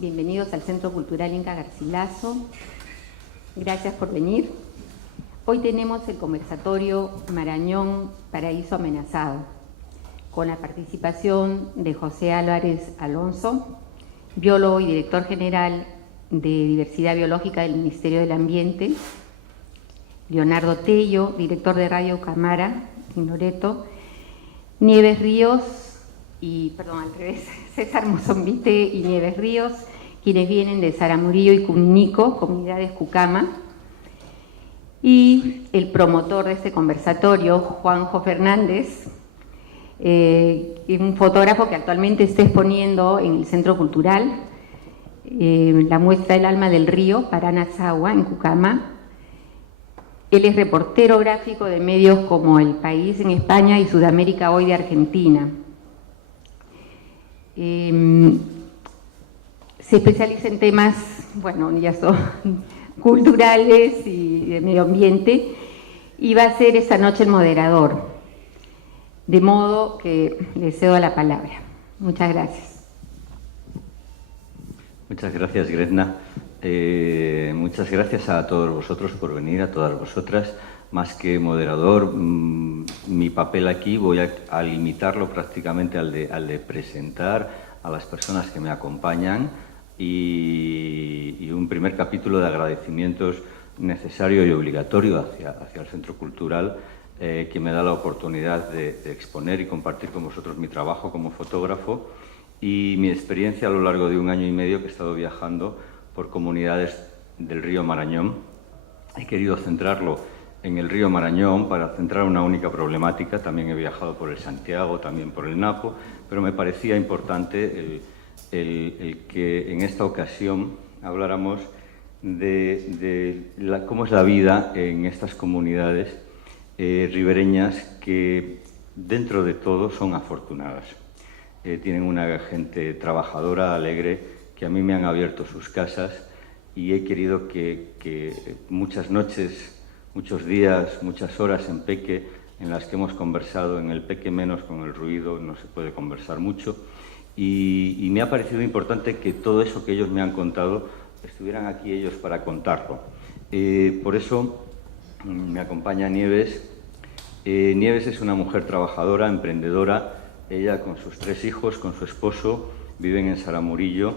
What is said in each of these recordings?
bienvenidos al Centro Cultural Inca Garcilaso. Gracias por venir. Hoy tenemos el conversatorio Marañón, Paraíso Amenazado, con la participación de José Álvarez Alonso, biólogo y director general de Diversidad Biológica del Ministerio del Ambiente, Leonardo Tello, director de Radio Cámara en Loreto, Nieves Ríos César Mozombite y Nieves Ríos, quienes vienen de Saramurillo y Cunico, comunidades Cucama, y el promotor de este conversatorio, Juanjo Fernández, un fotógrafo que actualmente está exponiendo en el Centro Cultural la muestra El alma del río, Paranazagua, en Cucama. Él es reportero gráfico de medios como El País en España y Sudamérica Hoy de Argentina. Se especializa en temas, bueno, ya son culturales y de medio ambiente, y va a ser esta noche el moderador. De modo que le cedo la palabra. Muchas gracias. Muchas gracias, Gretna. Muchas gracias a todos vosotros por venir, a todas vosotras. Más que moderador, mi papel aquí voy a limitarlo prácticamente al de presentar a las personas que me acompañan y un primer capítulo de agradecimientos necesario y obligatorio hacia el Centro Cultural, que me da la oportunidad de exponer y compartir con vosotros mi trabajo como fotógrafo y mi experiencia a lo largo de 1 año y medio que he estado viajando por comunidades del río Marañón. He querido centrarlo en el río Marañón para centrar una única problemática. También he viajado por el Santiago, también por el Napo, pero me parecía importante el que en esta ocasión habláramos de cómo es la vida en estas comunidades ribereñas que, dentro de todo, son afortunadas. Tienen una gente trabajadora, alegre, que a mí me han abierto sus casas y he querido que muchas noches, muchos días, muchas horas en Peque, en las que hemos conversado, en el Peque menos con el ruido, no se puede conversar mucho, y me ha parecido importante que todo eso que ellos me han contado estuvieran aquí ellos para contarlo. Por eso me acompaña Nieves. Nieves es una mujer trabajadora, emprendedora. Ella con sus 3 hijos, con su esposo, viven en Saramurillo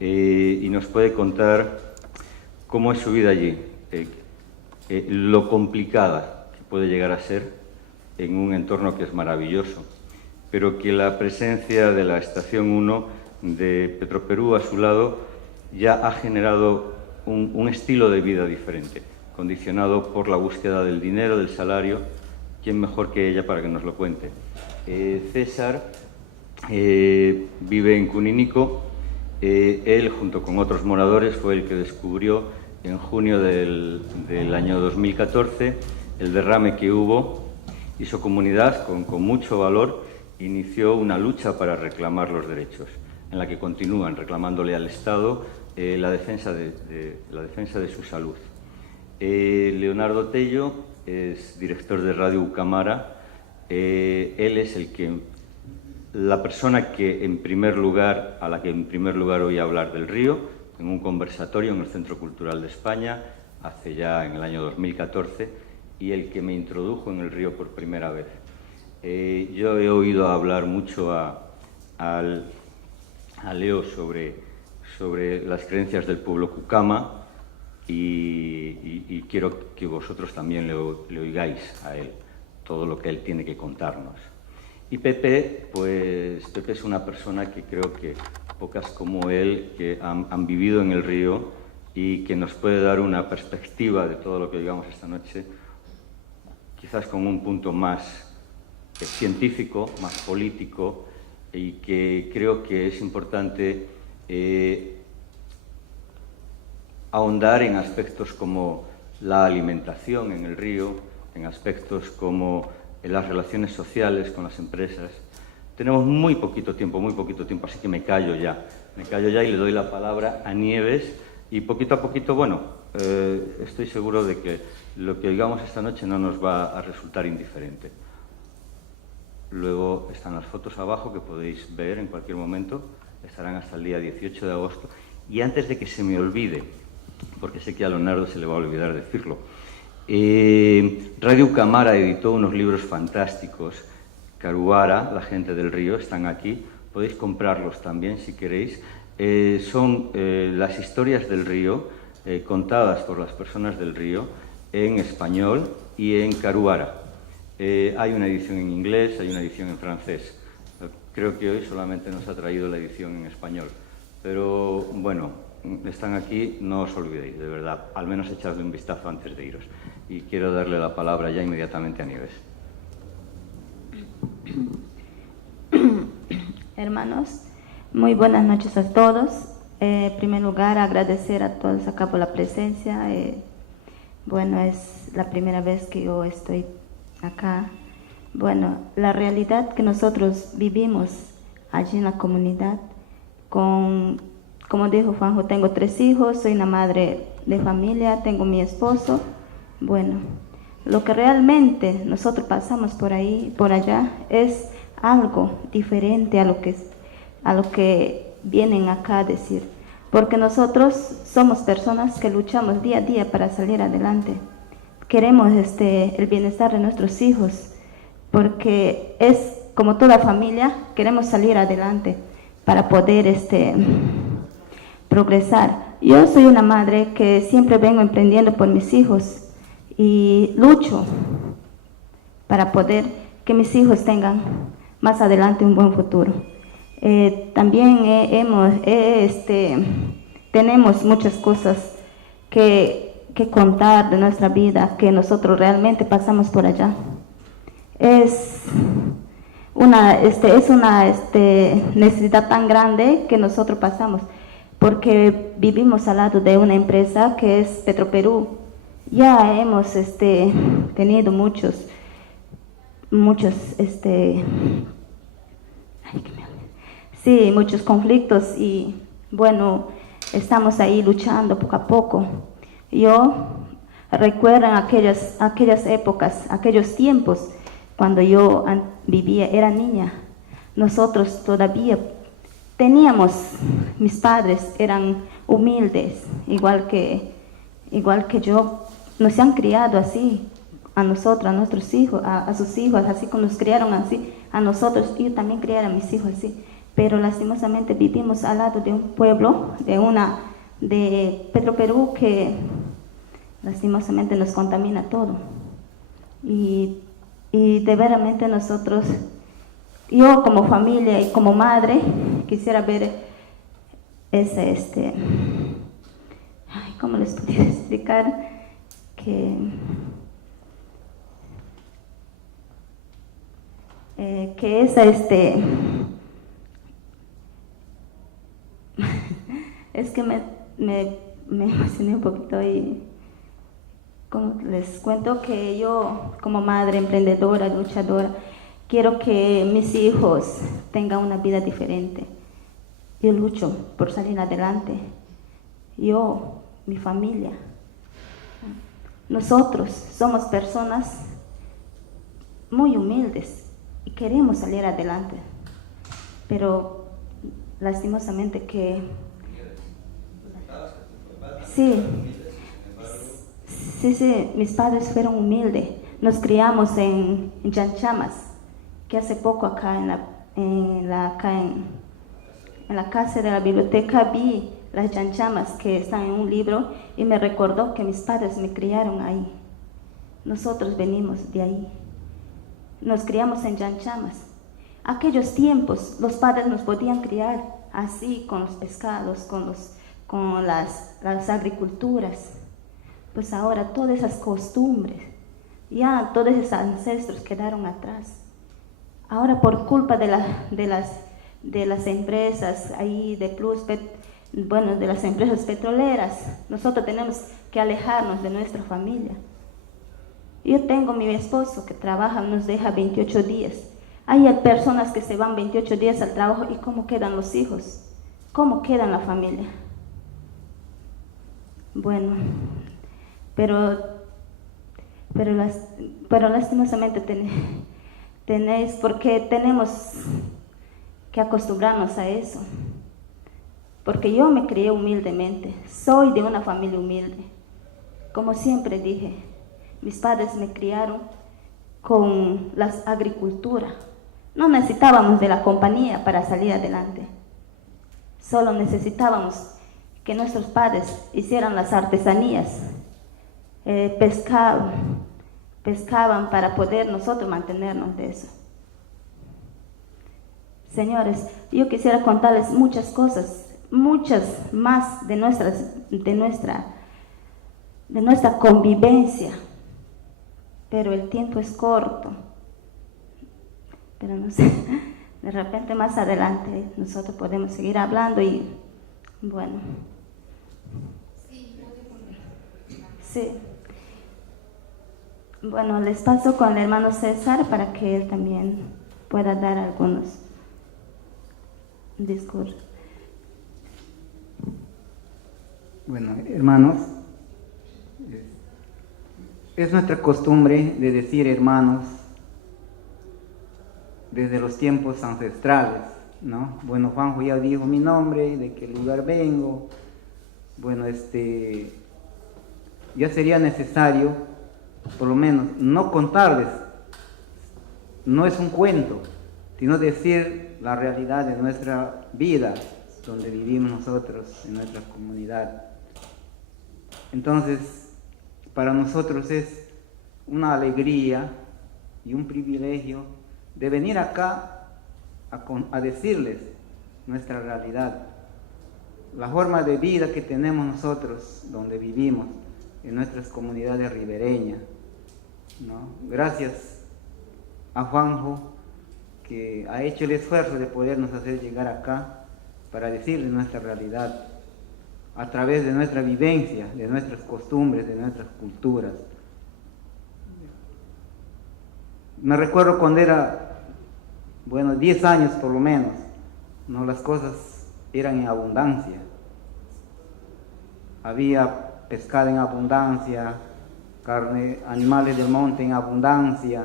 y nos puede contar cómo es su vida allí, lo complicada que puede llegar a ser en un entorno que es maravilloso, pero que la presencia de la Estación 1 de Petroperú a su lado ya ha generado un estilo de vida diferente, condicionado por la búsqueda del dinero, del salario. ¿Quién mejor que ella para que nos lo cuente? César vive en Cuninico. Él, junto con otros moradores, fue el que descubrió en junio del año 2014 el derrame que hubo, y su comunidad, con mucho valor, inició una lucha para reclamar los derechos, en la que continúan reclamándole al Estado la defensa de su salud. Leonardo Tello es director de Radio Cámara. Él es la persona a la que en primer lugar oí hablar del río en un conversatorio en el Centro Cultural de España, hace ya en el año 2014, y el que me introdujo en el río por primera vez. Yo he oído hablar mucho a Leo sobre las creencias del pueblo Cucama y quiero que vosotros también le oigáis a él todo lo que él tiene que contarnos. Y Pepe, pues Pepe es una persona que creo que pocas como él que han vivido en el río y que nos puede dar una perspectiva de todo lo que digamos esta noche, quizás con un punto más científico, más político, y que creo que es importante ahondar en aspectos como la alimentación en el río, en aspectos como las relaciones sociales con las empresas. Tenemos muy poquito tiempo, así que me callo ya y le doy la palabra a Nieves, y poquito a poquito, bueno, estoy seguro de que lo que oigamos esta noche no nos va a resultar indiferente. Luego están las fotos abajo que podéis ver en cualquier momento, estarán hasta el día 18 de agosto, Y antes de que se me olvide, porque sé que a Leonardo se le va a olvidar decirlo, Radio Camara editó unos libros fantásticos. Caruara, La gente del río, están aquí. Podéis comprarlos también si queréis. Son las historias del río contadas por las personas del río en español y en caruara. Hay una edición en inglés, hay una edición en francés. Creo que hoy solamente nos ha traído la edición en español. Pero bueno, están aquí, no os olvidéis, de verdad. Al menos echadle un vistazo antes de iros. Y quiero darle la palabra ya inmediatamente a Nieves. Hermanos, muy buenas noches a todos. En primer lugar, agradecer a todos acá por la presencia. Bueno, es la primera vez que yo estoy acá. Bueno, la realidad que nosotros vivimos allí en la comunidad, como dijo Juanjo, tengo 3 hijos, soy una madre de familia, tengo mi esposo. Bueno, lo que realmente nosotros pasamos por ahí, por allá, es algo diferente a lo que vienen acá a decir. Porque nosotros somos personas que luchamos día a día para salir adelante. Queremos el bienestar de nuestros hijos, porque es como toda familia, queremos salir adelante para poder progresar. Yo soy una madre que siempre vengo emprendiendo por mis hijos y lucho para poder que mis hijos tengan más adelante un buen futuro. También tenemos muchas cosas que contar de nuestra vida, que nosotros realmente pasamos por allá. Es una necesidad tan grande que nosotros pasamos, porque vivimos al lado de una empresa que es Petroperú. Ya hemos tenido muchos conflictos y bueno, estamos ahí luchando poco a poco. Yo recuerdo aquellas épocas, aquellos tiempos cuando yo vivía, era niña. Nosotros todavía teníamos, mis padres eran humildes, igual que yo. Nos han criado así, a nosotros, a nuestros hijos, a sus hijos, así como nos criaron así, a nosotros, yo también criar a mis hijos así. Pero lastimosamente vivimos al lado de un pueblo, de Petroperú, que lastimosamente nos contamina todo. Y de veramente nosotros, yo como familia y como madre, quisiera ver ¿cómo les pudiera explicar? Que esa es que me emocioné un poquito y como les cuento que yo como madre emprendedora, luchadora, quiero que mis hijos tengan una vida diferente. Yo lucho por salir adelante. Yo, mi familia. Nosotros somos personas muy humildes y queremos salir adelante, pero lastimosamente que sí, mis padres fueron humildes. Nos criamos en Chanchamas, que hace poco acá en la casa de la biblioteca vi las chanchamas que están en un libro y me recordó que mis padres me criaron ahí. Nosotros venimos de ahí. Nos criamos en chanchamas. Aquellos tiempos los padres nos podían criar así, con los pescados, con las agriculturas. Pues ahora todas esas costumbres, ya todos esos ancestros quedaron atrás. Ahora por culpa de las empresas ahí de de las empresas petroleras, nosotros tenemos que alejarnos de nuestra familia. Yo tengo mi esposo que trabaja, nos deja 28 días. Hay personas que se van 28 días al trabajo y ¿cómo quedan los hijos? ¿Cómo queda la familia? Bueno, pero lastimosamente tenéis, porque tenemos que acostumbrarnos a eso. porque yo me crié humildemente, soy de una familia humilde. Como siempre dije, mis padres me criaron con la agricultura. No necesitábamos de la compañía para salir adelante. Solo necesitábamos que nuestros padres hicieran las artesanías, pescaban para poder nosotros mantenernos de eso. Señores, yo quisiera contarles muchas cosas, muchas más de nuestra convivencia, pero el tiempo es corto. Pero no sé, de repente más adelante nosotros podemos seguir hablando y bueno. Sí. Bueno, les paso con el hermano César para que él también pueda dar algunos discursos. Bueno, hermanos, es nuestra costumbre de decir hermanos desde los tiempos ancestrales, ¿no? Bueno, Juanjo ya dijo mi nombre, de qué lugar vengo. Bueno, ya sería necesario, por lo menos, no contarles, no es un cuento, sino decir la realidad de nuestra vida, donde vivimos nosotros, en nuestra comunidad. Entonces, para nosotros es una alegría y un privilegio de venir acá a decirles nuestra realidad, la forma de vida que tenemos nosotros donde vivimos, en nuestras comunidades ribereñas, ¿no? Gracias a Juanjo, que ha hecho el esfuerzo de podernos hacer llegar acá para decirles nuestra realidad, a través de nuestra vivencia, de nuestras costumbres, de nuestras culturas. Me recuerdo cuando era, 10 años por lo menos, ¿no? Las cosas eran en abundancia. Había pescado en abundancia, carne, animales del monte en abundancia,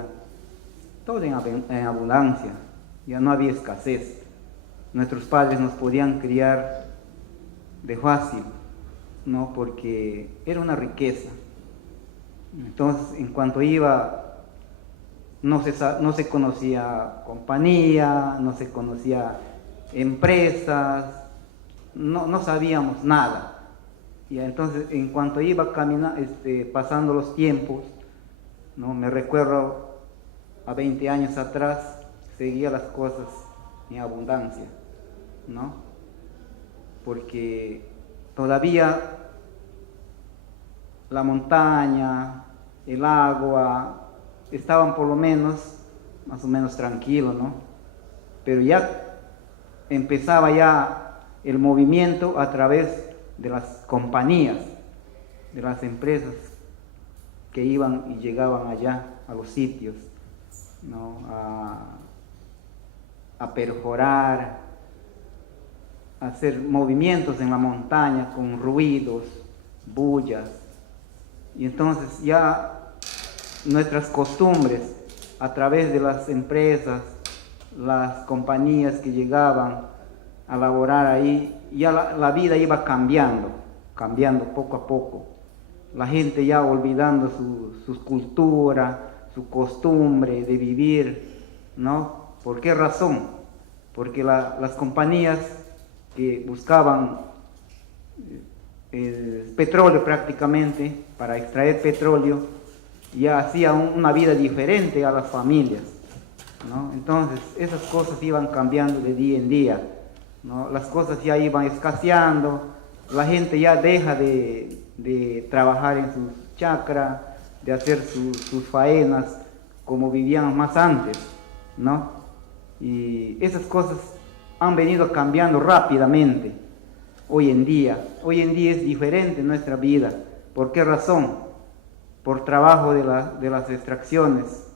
todo en abundancia. Ya no había escasez. Nuestros padres nos podían criar de fácil, ¿no? Porque era una riqueza. Entonces, en cuanto iba, no se conocía compañía, no se conocía empresas, no sabíamos nada. Y entonces, en cuanto iba pasando los tiempos, ¿no? Me recuerdo a 20 años atrás, seguía las cosas en abundancia, ¿no? Porque todavía la montaña, el agua, estaban por lo menos, más o menos tranquilos, ¿no? Pero ya empezaba ya el movimiento a través de las compañías, de las empresas que iban y llegaban allá a los sitios, ¿no? A perforar, a hacer movimientos en la montaña con ruidos, bullas. Y entonces ya nuestras costumbres, a través de las empresas, las compañías que llegaban a laborar ahí, ya la vida iba cambiando poco a poco. La gente ya olvidando su cultura, su costumbre de vivir, ¿no? ¿Por qué razón? Porque las compañías que buscaban el petróleo prácticamente, para extraer petróleo, ya hacían una vida diferente a las familias, ¿no? Entonces esas cosas iban cambiando de día en día, ¿no? Las cosas ya iban escaseando, la gente ya deja de trabajar en sus chacras, de hacer sus faenas como vivían más antes, ¿no? Y esas cosas han venido cambiando rápidamente hoy en día. Hoy en día es diferente nuestra vida. ¿Por qué razón? Por trabajo de las extracciones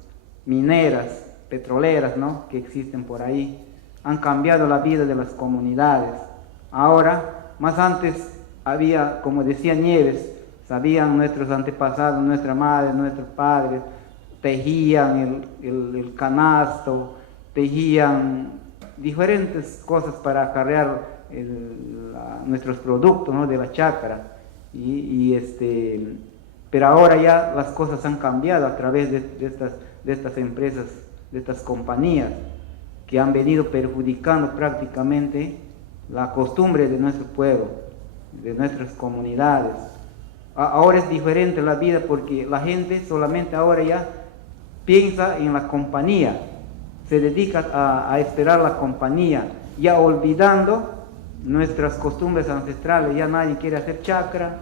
mineras, petroleras, ¿no? Que existen por ahí. Han cambiado la vida de las comunidades. Ahora, más antes había, como decía Nieves, sabían nuestros antepasados, nuestra madre, nuestros padres, tejían el canasto, tejían diferentes cosas para acarrear nuestros productos, ¿no?, de la chacra. Pero ahora ya las cosas han cambiado a través de estas empresas, de estas compañías, que han venido perjudicando prácticamente la costumbre de nuestro pueblo, de nuestras comunidades. Ahora es diferente la vida porque la gente solamente ahora ya piensa en la compañía, se dedica a esperar la compañía, ya olvidando nuestras costumbres ancestrales. Ya nadie quiere hacer chacra,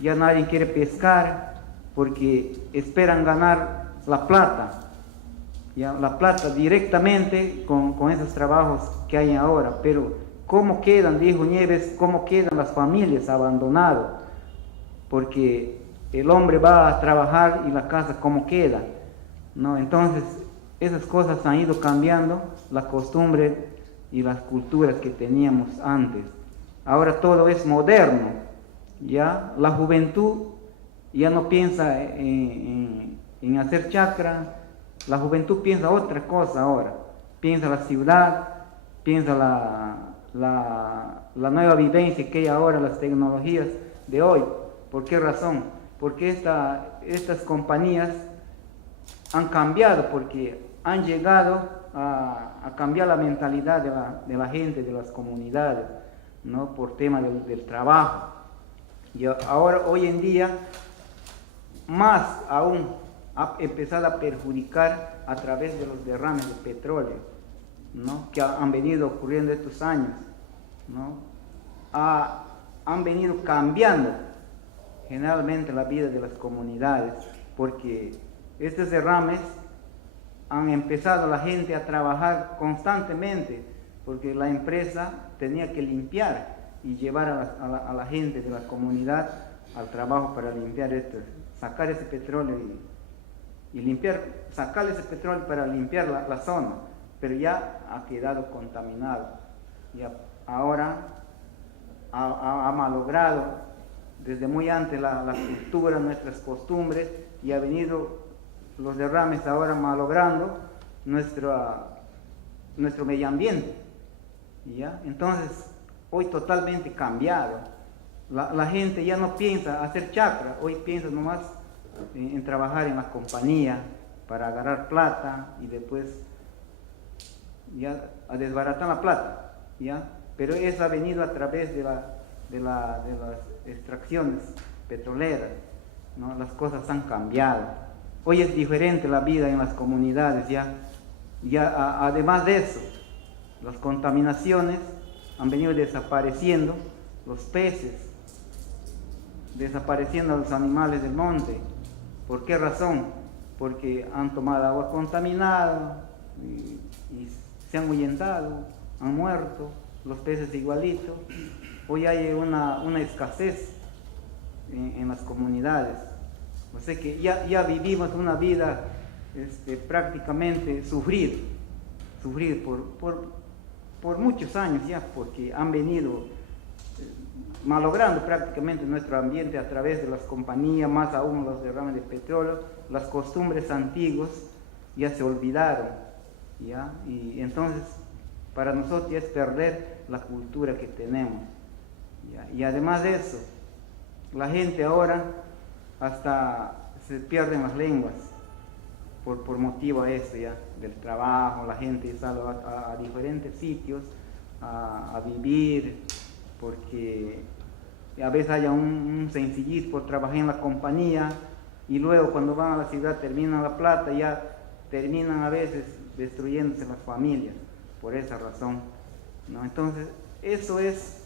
ya nadie quiere pescar, porque esperan ganar la plata, ya la plata directamente con esos trabajos que hay ahora. Pero ¿cómo quedan, dijo Nieves, cómo quedan las familias abandonadas? Porque el hombre va a trabajar y la casa cómo queda, ¿no? Entonces esas cosas han ido cambiando, la costumbre y las culturas que teníamos antes. Ahora todo es moderno, ya la juventud ya no piensa en hacer chacra, la juventud piensa otra cosa ahora, piensa la ciudad, piensa la nueva vivencia que hay ahora, las tecnologías de hoy. ¿Por qué razón? Porque estas compañías han cambiado, porque han llegado a cambiar la mentalidad de la gente, de las comunidades, ¿no?, por tema del trabajo. Y ahora, hoy en día, más aún ha empezado a perjudicar a través de los derrames de petróleo, ¿no?, que han venido ocurriendo estos años, ¿no? Han venido cambiando generalmente la vida de las comunidades, porque estos derrames han empezado la gente a trabajar constantemente, porque la empresa tenía que limpiar y llevar a la gente de la comunidad al trabajo para limpiar esto, sacar ese petróleo y limpiar, sacar ese petróleo para limpiar la zona, pero ya ha quedado contaminado. Ya ahora ha malogrado desde muy antes la cultura, nuestras costumbres, y ha venido los derrames ahora malogrando nuestro medio ambiente, ¿ya? Entonces, hoy totalmente cambiado. La gente ya no piensa hacer chacra, hoy piensa nomás en trabajar en la compañía para agarrar plata y después ya a desbaratar la plata, ¿ya? Pero eso ha venido a través de las extracciones petroleras, ¿no? Las cosas han cambiado. Hoy es diferente la vida en las comunidades, además de eso, las contaminaciones han venido desapareciendo, los peces, desapareciendo los animales del monte. ¿Por qué razón? Porque han tomado agua contaminada y se han ahuyentado, han muerto, los peces igualitos. Hoy hay una escasez en las comunidades. O sea que ya vivimos una vida prácticamente sufrir por muchos años ya, porque han venido malogrando prácticamente nuestro ambiente a través de las compañías, más aún los derrames de petróleo. Las costumbres antiguas ya se olvidaron, ¿ya? Y entonces para nosotros ya es perder la cultura que tenemos, ¿ya? Y además de eso, la gente ahora hasta se pierden las lenguas por motivo a eso, ya, del trabajo. La gente sale a diferentes sitios a vivir, porque a veces haya un sencilliz por trabajar en la compañía, y luego cuando van a la ciudad terminan la plata, ya terminan a veces destruyéndose las familias por esa razón, ¿no? Entonces eso es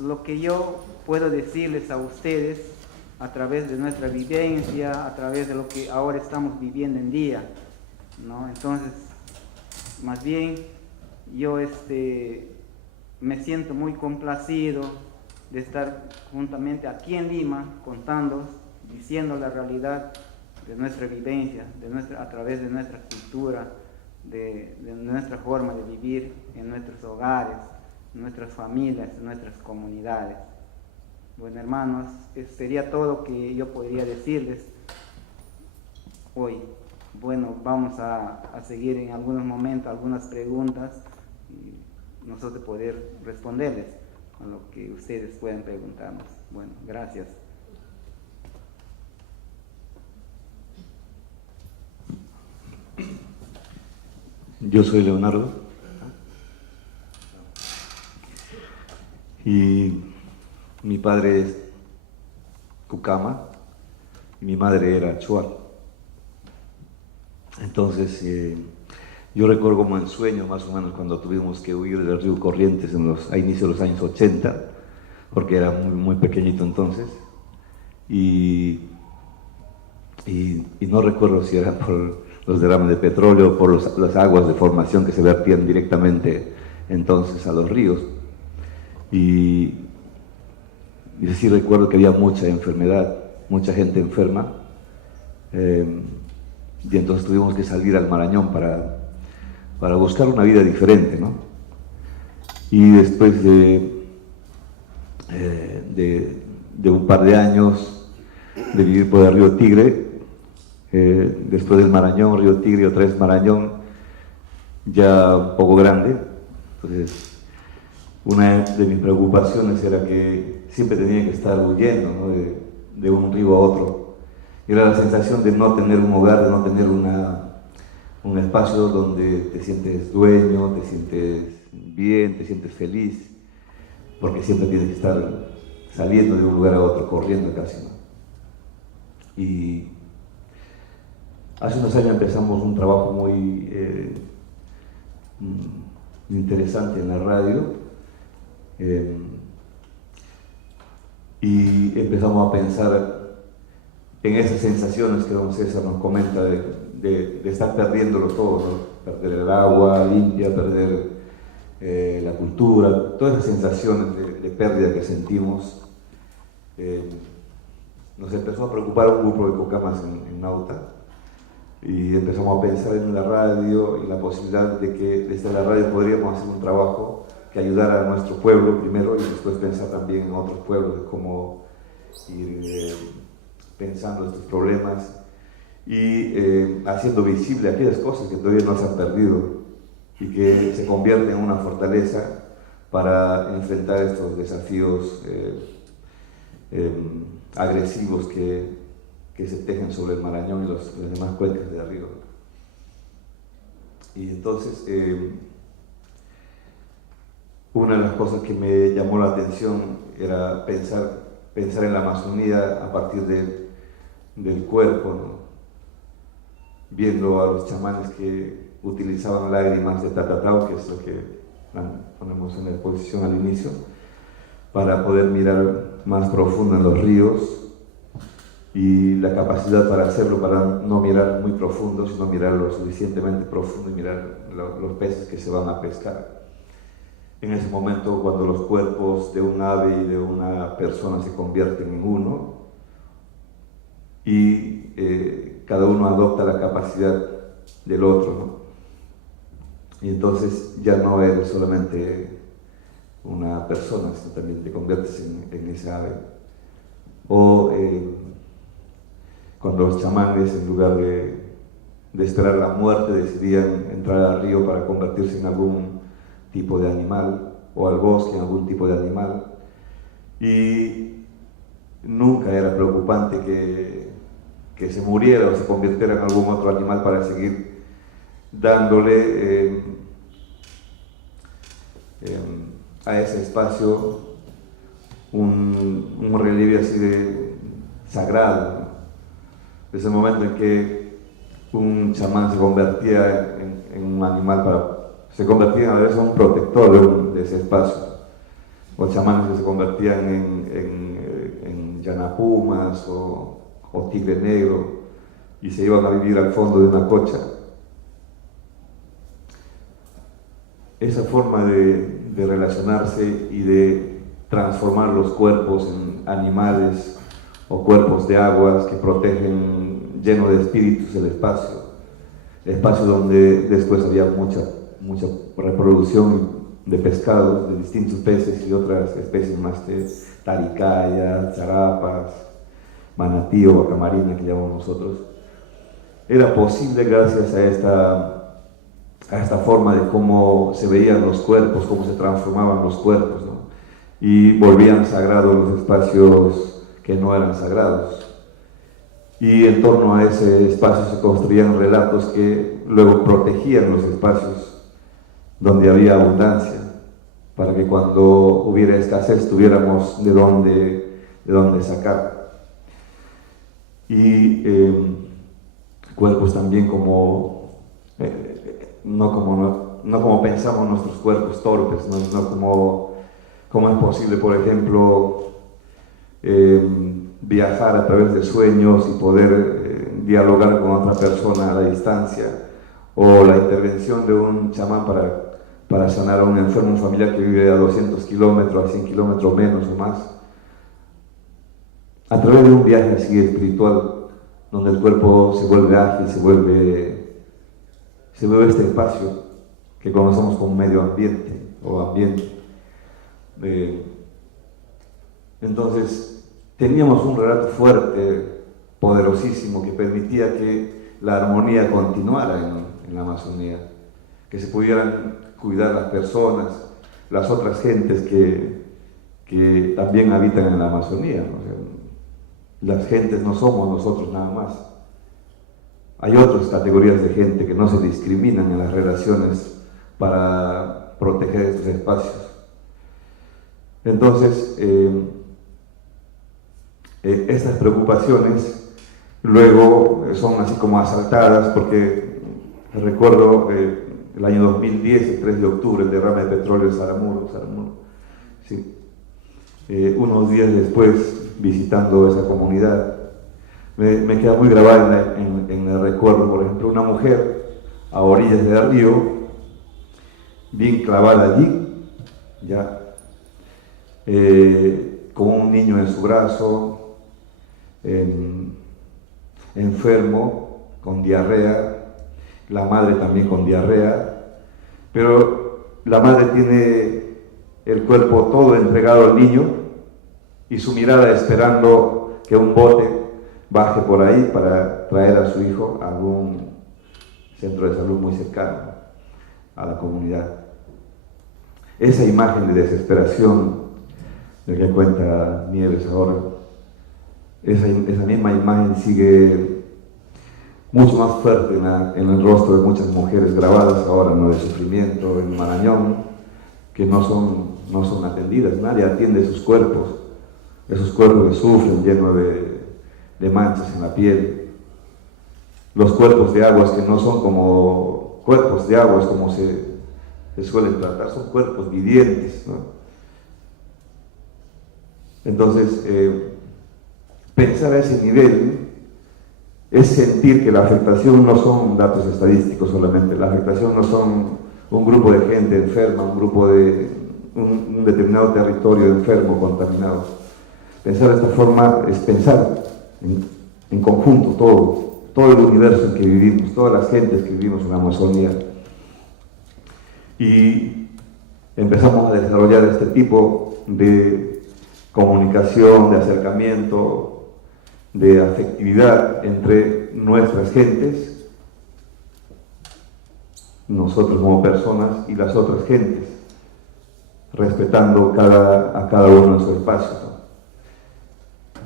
lo que yo puedo decirles a ustedes a través de nuestra vivencia, a través de lo que ahora estamos viviendo en día, ¿no? Entonces, más bien, yo me siento muy complacido de estar juntamente aquí en Lima, contando, diciendo la realidad de nuestra vivencia, a través de nuestra cultura, de nuestra forma de vivir en nuestros hogares, en nuestras familias, en nuestras comunidades. Bueno, hermanos, eso sería todo lo que yo podría decirles hoy. Bueno, vamos a seguir en algunos momentos algunas preguntas nosotros poder responderles con lo que ustedes puedan preguntarnos. Bueno, gracias. Yo soy Leonardo y mi padre es Cucama y mi madre era Chuar. Entonces yo recuerdo como en sueño más o menos cuando tuvimos que huir del río Corrientes a inicios de los años 80, porque era muy pequeñito entonces, y no recuerdo si era por los derrames de petróleo, por las aguas de formación que se vertían directamente entonces a los ríos. Y sí recuerdo que había mucha enfermedad, mucha gente enferma, y entonces tuvimos que salir al Marañón para buscar una vida diferente, ¿no? Y después de un par de años de vivir por el río Tigre, después del Marañón, río Tigre, otra vez Marañón, ya un poco grande. Entonces, una de mis preocupaciones era que siempre tenía que estar huyendo, ¿no? de un río a otro. Era la sensación de no tener un hogar, de no tener un espacio donde te sientes dueño, te sientes bien, te sientes feliz, porque siempre tienes que estar saliendo de un lugar a otro, corriendo casi, ¿no? Y hace unos años empezamos un trabajo muy interesante en la radio, y empezamos a pensar en esas sensaciones que don César nos comenta de estar perdiéndolo todo, ¿no? Perder el agua limpia, perder la cultura, todas esas sensaciones de pérdida que sentimos. Nos empezó a preocupar un grupo de cocamas en Nauta, y empezamos a pensar en la radio y la posibilidad de que desde la radio podríamos hacer un trabajo que ayudara a nuestro pueblo primero, y después pensar también en otros pueblos, de cómo ir pensando estos problemas y haciendo visible aquellas cosas que todavía no se han perdido y que se convierten en una fortaleza para enfrentar estos desafíos agresivos que se tejen sobre el Marañón y las demás cuencas de arriba. Y entonces, una de las cosas que me llamó la atención era pensar en la Amazonía a partir del cuerpo, ¿no? Viendo a los chamanes que utilizaban lágrimas de tatatao, que es lo que ponemos en la exposición al inicio, para poder mirar más profundo en los ríos, y la capacidad para hacerlo, para no mirar muy profundo, sino mirar lo suficientemente profundo y mirar los peces que se van a pescar. En ese momento, cuando los cuerpos de un ave y de una persona se convierten en uno, y cada uno adopta la capacidad del otro, ¿no? Y entonces ya no eres solamente una persona, sino también te conviertes en esa ave. O cuando los chamanes, en lugar de esperar la muerte, decidían entrar al río para convertirse en algún tipo de animal, o al bosque en algún tipo de animal, y nunca era preocupante que se muriera o se convirtiera en algún otro animal para seguir dándole a ese espacio un relieve así de sagrado, ¿no? Desde el momento en que un chamán se convertía en un animal, se convertía a veces en un protector de ese espacio, o chamanes que se convertían en llanapumas o tigre negro y se iban a vivir al fondo de una cocha. Esa forma de relacionarse y de transformar los cuerpos en animales o cuerpos de aguas que protegen, lleno de espíritus, el espacio donde después había mucha reproducción de pescados, de distintos peces y otras especies más, de taricayas, charapas, manatí o vacamarina que llamamos nosotros. Era posible gracias a a esta forma de cómo se veían los cuerpos, cómo se transformaban los cuerpos, ¿no? Y volvían sagrados los espacios que no eran sagrados. Y en torno a ese espacio se construían relatos que luego protegían los espacios donde había abundancia, para que cuando hubiera escasez tuviéramos de dónde sacar. Y cuerpos también como, no como pensamos nuestros cuerpos torpes, no como es posible, por ejemplo, viajar a través de sueños y poder dialogar con otra persona a la distancia, o la intervención de un chamán para sanar a un enfermo, un familiar que vive a 200 kilómetros, a 100 kilómetros menos o más, a través de un viaje así espiritual, donde el cuerpo se vuelve ágil, se vuelve este espacio que conocemos como medio ambiente o ambiente. Entonces, teníamos un relato fuerte, poderosísimo, que permitía que la armonía continuara en la Amazonía, que se pudieran cuidar las personas, las otras gentes que también habitan en la Amazonía, ¿no? O sea, las gentes no somos nosotros nada más. Hay otras categorías de gente que no se discriminan en las relaciones para proteger estos espacios. Entonces, estas preocupaciones luego son así como asaltadas, porque recuerdo el año 2010, el 3 de octubre, el derrame de petróleo en Saramuro, sí. Unos días después, visitando esa comunidad, me queda muy grabada en el recuerdo, por ejemplo, una mujer a orillas del río, bien clavada allí, ya, con un niño en su brazo, enfermo, con diarrea, la madre también con diarrea, pero la madre tiene el cuerpo todo entregado al niño y su mirada esperando que un bote baje por ahí para traer a su hijo a algún centro de salud muy cercano a la comunidad. Esa imagen de desesperación de que cuenta Nieves ahora, esa misma imagen sigue mucho más fuerte en el rostro de muchas mujeres grabadas ahora, ¿no?, de sufrimiento en Marañón, que no son atendidas, nadie atiende sus cuerpos, esos cuerpos que sufren, llenos de manchas en la piel, los cuerpos de aguas que no son como cuerpos de aguas como se suelen tratar, son cuerpos vivientes, ¿no? Entonces, pensar a ese nivel es sentir que la afectación no son datos estadísticos solamente, la afectación no son un grupo de gente enferma, un grupo de un determinado territorio enfermo, contaminado. Pensar de esta forma es pensar en conjunto todo el universo en que vivimos, todas las gentes que vivimos en la Amazonía. Y empezamos a desarrollar este tipo de comunicación, de acercamiento, de afectividad entre nuestras gentes, nosotros como personas y las otras gentes, respetando a cada uno de sus espacios, ¿no?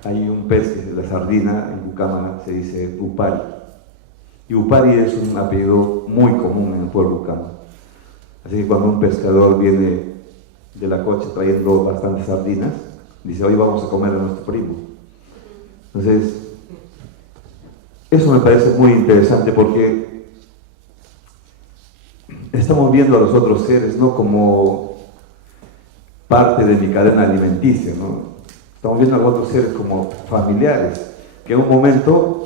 Hay un pez que es la sardina, en Bucama se dice Upari, y Upari es un apellido muy común en el pueblo Bucama. Así que cuando un pescador viene de la cocha trayendo bastantes sardinas, dice: hoy vamos a comer a nuestro primo. Entonces, eso me parece muy interesante, porque estamos viendo a los otros seres no como parte de mi cadena alimenticia, ¿no? Estamos viendo a los otros seres como familiares, que en un momento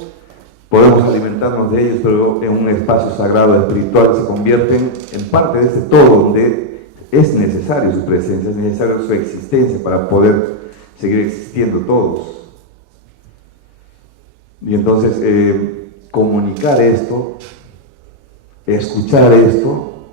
podemos alimentarnos de ellos, pero en un espacio sagrado espiritual se convierten en parte de este todo, donde es necesario su presencia, es necesario su existencia para poder seguir existiendo todos. Y entonces, comunicar esto, escuchar esto,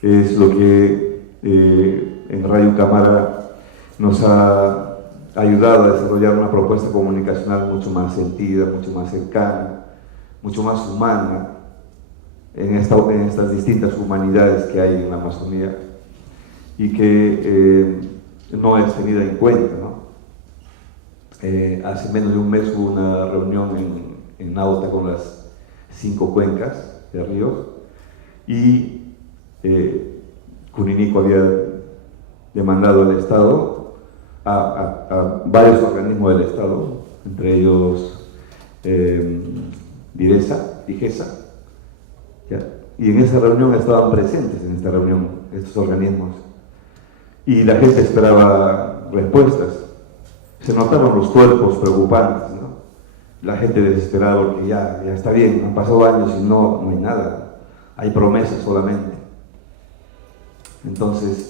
es lo que en Radio Cámara nos ha ayudado a desarrollar una propuesta comunicacional mucho más sentida, mucho más cercana, mucho más humana, en estas distintas humanidades que hay en la Amazonía y que no es tenida en cuenta, ¿no? Hace menos de un mes hubo una reunión en Nauta con las 5 cuencas de ríos y Cuninico había demandado al Estado, a varios organismos del Estado, entre ellos DIGESA, ¿ya? Y en esa reunión estaban presentes, en esta reunión, estos organismos, y la gente esperaba respuestas. Se notaron los cuerpos preocupantes, ¿no? La gente desesperada porque ya está bien, han pasado años y no hay nada, hay promesas solamente. Entonces,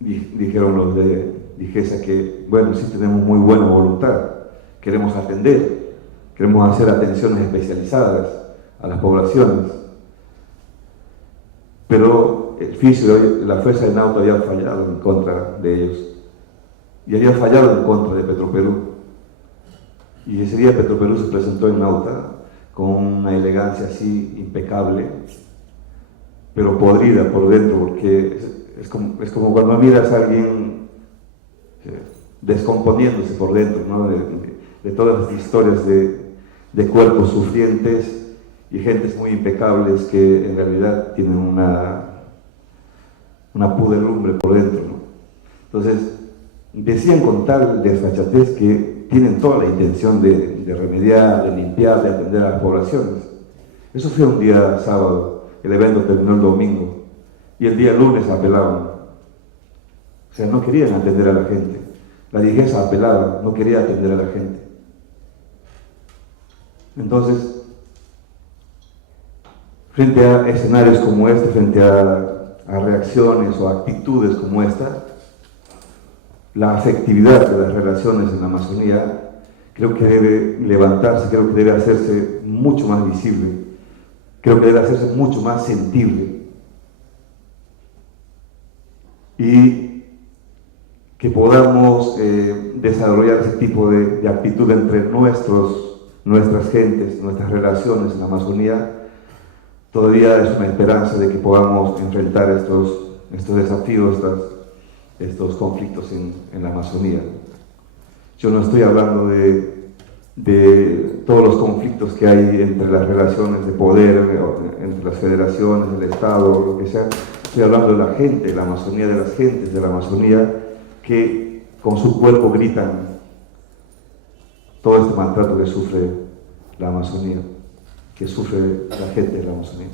dijeron los de DIGESA que, bueno, sí tenemos muy buena voluntad, queremos atender, queremos hacer atenciones especializadas a las poblaciones, pero el FISE, la fuerza de Nauta había fallado en contra de ellos y había fallado en contra de Petroperú. Y ese día Petroperú se presentó en Nauta con una elegancia así impecable, pero podrida por dentro, porque es como cuando miras a alguien descomponiéndose por dentro, ¿no? de todas las historias de cuerpos sufrientes y gentes muy impecables que en realidad tienen una pudredumbre por dentro, ¿no? Entonces, decían con tal desfachatez que tienen toda la intención de remediar, de limpiar, de atender a las poblaciones. Eso fue un día sábado, el evento terminó el domingo, y el día lunes apelaban. O sea, no querían atender a la gente. La DIGESA apelaba, no quería atender a la gente. Entonces, frente a escenarios como este, frente a reacciones o actitudes como esta, la afectividad de las relaciones en la Amazonía creo que debe levantarse, creo que debe hacerse mucho más visible, creo que debe hacerse mucho más sensible y que podamos desarrollar ese tipo de actitud entre nuestras gentes, nuestras relaciones en la Amazonía. Todavía es una esperanza de que podamos enfrentar estos desafíos, estos conflictos en la Amazonía. Yo no estoy hablando de todos los conflictos que hay entre las relaciones de poder, entre las federaciones, el Estado, lo que sea. Estoy hablando de la gente, de la Amazonía, de las gentes de la Amazonía que con su cuerpo gritan todo este maltrato que sufre la Amazonía, que sufre la gente de la Amazonía.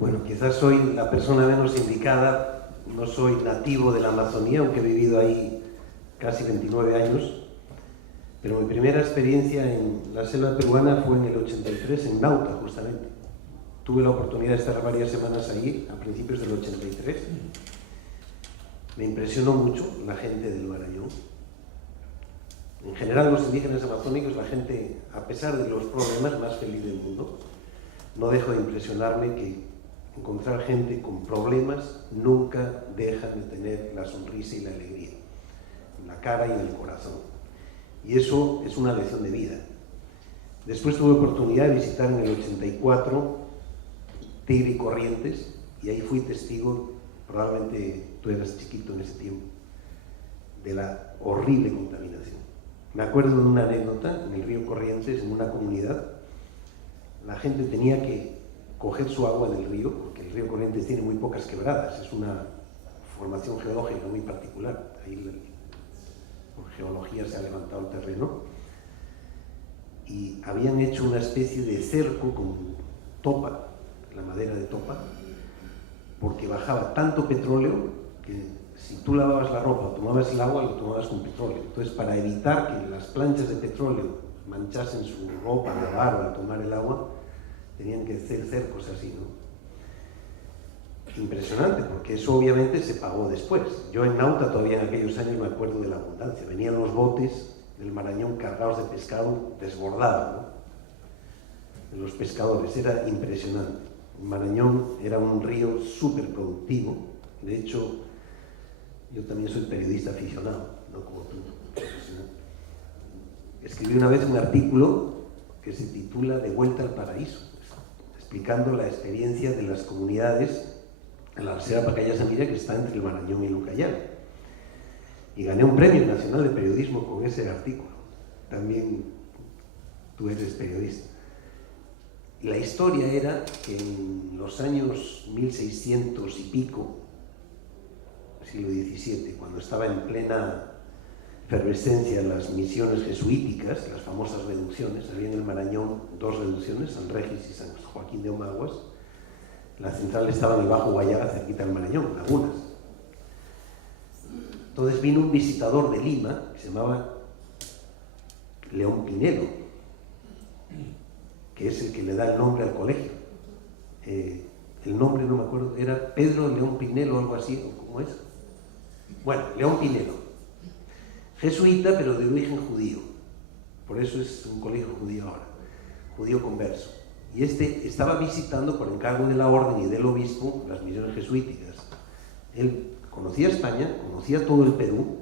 Bueno, quizás soy la persona menos indicada, no soy nativo de la Amazonía, aunque he vivido ahí casi 29 años, pero mi primera experiencia en la selva peruana fue en el 83, en Nauta, justamente. Tuve la oportunidad de estar varias semanas allí, a principios del 83. Me impresionó mucho la gente del Marañón. En general, los indígenas amazónicos, la gente, a pesar de los problemas, más feliz del mundo. No dejo de impresionarme que encontrar gente con problemas nunca dejan de tener la sonrisa y la alegría en la cara y en el corazón. Y eso es una lección de vida. Después tuve oportunidad de visitar en el 84 Tigre y Corrientes, y ahí fui testigo, probablemente tú eras chiquito en ese tiempo, de la horrible contaminación. Me acuerdo de una anécdota en el río Corrientes, en una comunidad. La gente tenía que coger su agua del río, porque el río Corrientes tiene muy pocas quebradas, es una formación geológica muy particular. Ahí por geología se ha levantado el terreno. Y habían hecho una especie de cerco con topa, la madera de topa, porque bajaba tanto petróleo que si tú lavabas la ropa o tomabas el agua, lo tomabas con petróleo. Entonces, para evitar que las planchas de petróleo manchasen su ropa al lavar o al tomar el agua, tenían que hacer cercos así, ¿no? Impresionante, porque eso obviamente se pagó después. Yo en Nauta todavía en aquellos años me acuerdo de la abundancia. Venían los botes del Marañón cargados de pescado, desbordados, ¿no? De los pescadores, era impresionante. El Marañón era un río súper productivo. De hecho, yo también soy periodista aficionado, ¿no? escribí una vez un artículo que se titula De vuelta al paraíso, explicando la experiencia de las comunidades en la Reserva Pacaya Samira, que está entre el Marañón y el Ucayali. Y gané un premio nacional de periodismo con ese artículo. También tú eres periodista. Y la historia era que en los años 1600 y pico, siglo XVII, cuando estaba en plena efervescencia las misiones jesuíticas, las famosas reducciones, había en el Marañón 2 reducciones, San Regis y San Joaquín de Omaguas. La central estaba en el Bajo Guayaga, cerquita del Marañón, Lagunas. Entonces vino un visitador de Lima, que se llamaba León Pinelo, que es el que le da el nombre al colegio. El nombre no me acuerdo, era Pedro León Pinelo o algo así, ¿cómo es? Bueno, León Pinelo, jesuita pero de origen judío, por eso es un colegio judío ahora, judío converso. Y este estaba visitando por encargo de la orden y del obispo las misiones jesuíticas. Él conocía España, conocía todo el Perú,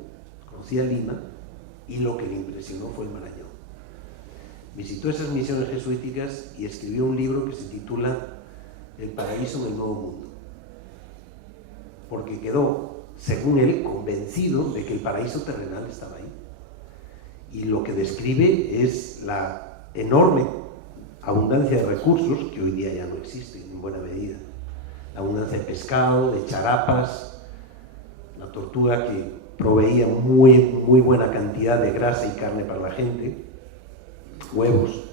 conocía Lima, y lo que le impresionó fue el Marañón. Visitó esas misiones jesuíticas y escribió un libro que se titula El paraíso en el Nuevo Mundo, porque quedó, según él, convencido de que el paraíso terrenal estaba ahí. Y lo que describe es la enorme abundancia de recursos que hoy día ya no existen en buena medida. La abundancia de pescado, de charapas, la tortuga que proveía muy buena cantidad de grasa y carne para la gente, huevos,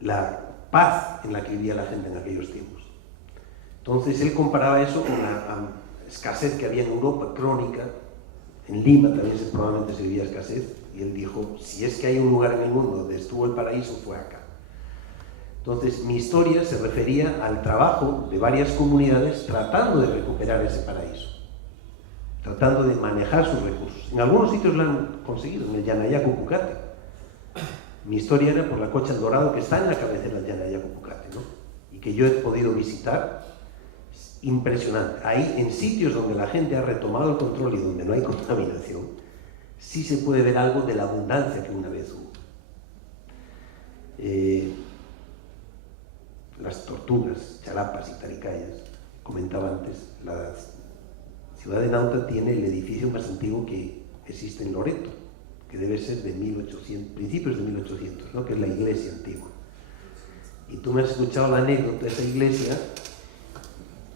la paz en la que vivía la gente en aquellos tiempos. Entonces él comparaba eso con la escasez que había en Europa, crónica. En Lima también probablemente se vivía escasez, y él dijo, si es que hay un lugar en el mundo donde estuvo el paraíso, fue acá. Entonces mi historia se refería al trabajo de varias comunidades tratando de recuperar ese paraíso, tratando de manejar sus recursos. En algunos sitios lo han conseguido, en el Yanayacu Pucate. Mi historia era por la Cocha El Dorado, que está en la cabecera del Yanayacu Pucate, ¿no? Y que yo he podido visitar. Es impresionante. Ahí, en sitios donde la gente ha retomado el control y donde no hay contaminación, sí se puede ver algo de la abundancia que una vez hubo. Las tortugas, charapas y taricayas, comentaba antes, la ciudad de Nauta tiene el edificio más antiguo que existe en Loreto, que debe ser de 1800, principios de 1800, ¿no? Que es la iglesia antigua. Y tú me has escuchado la anécdota, esa iglesia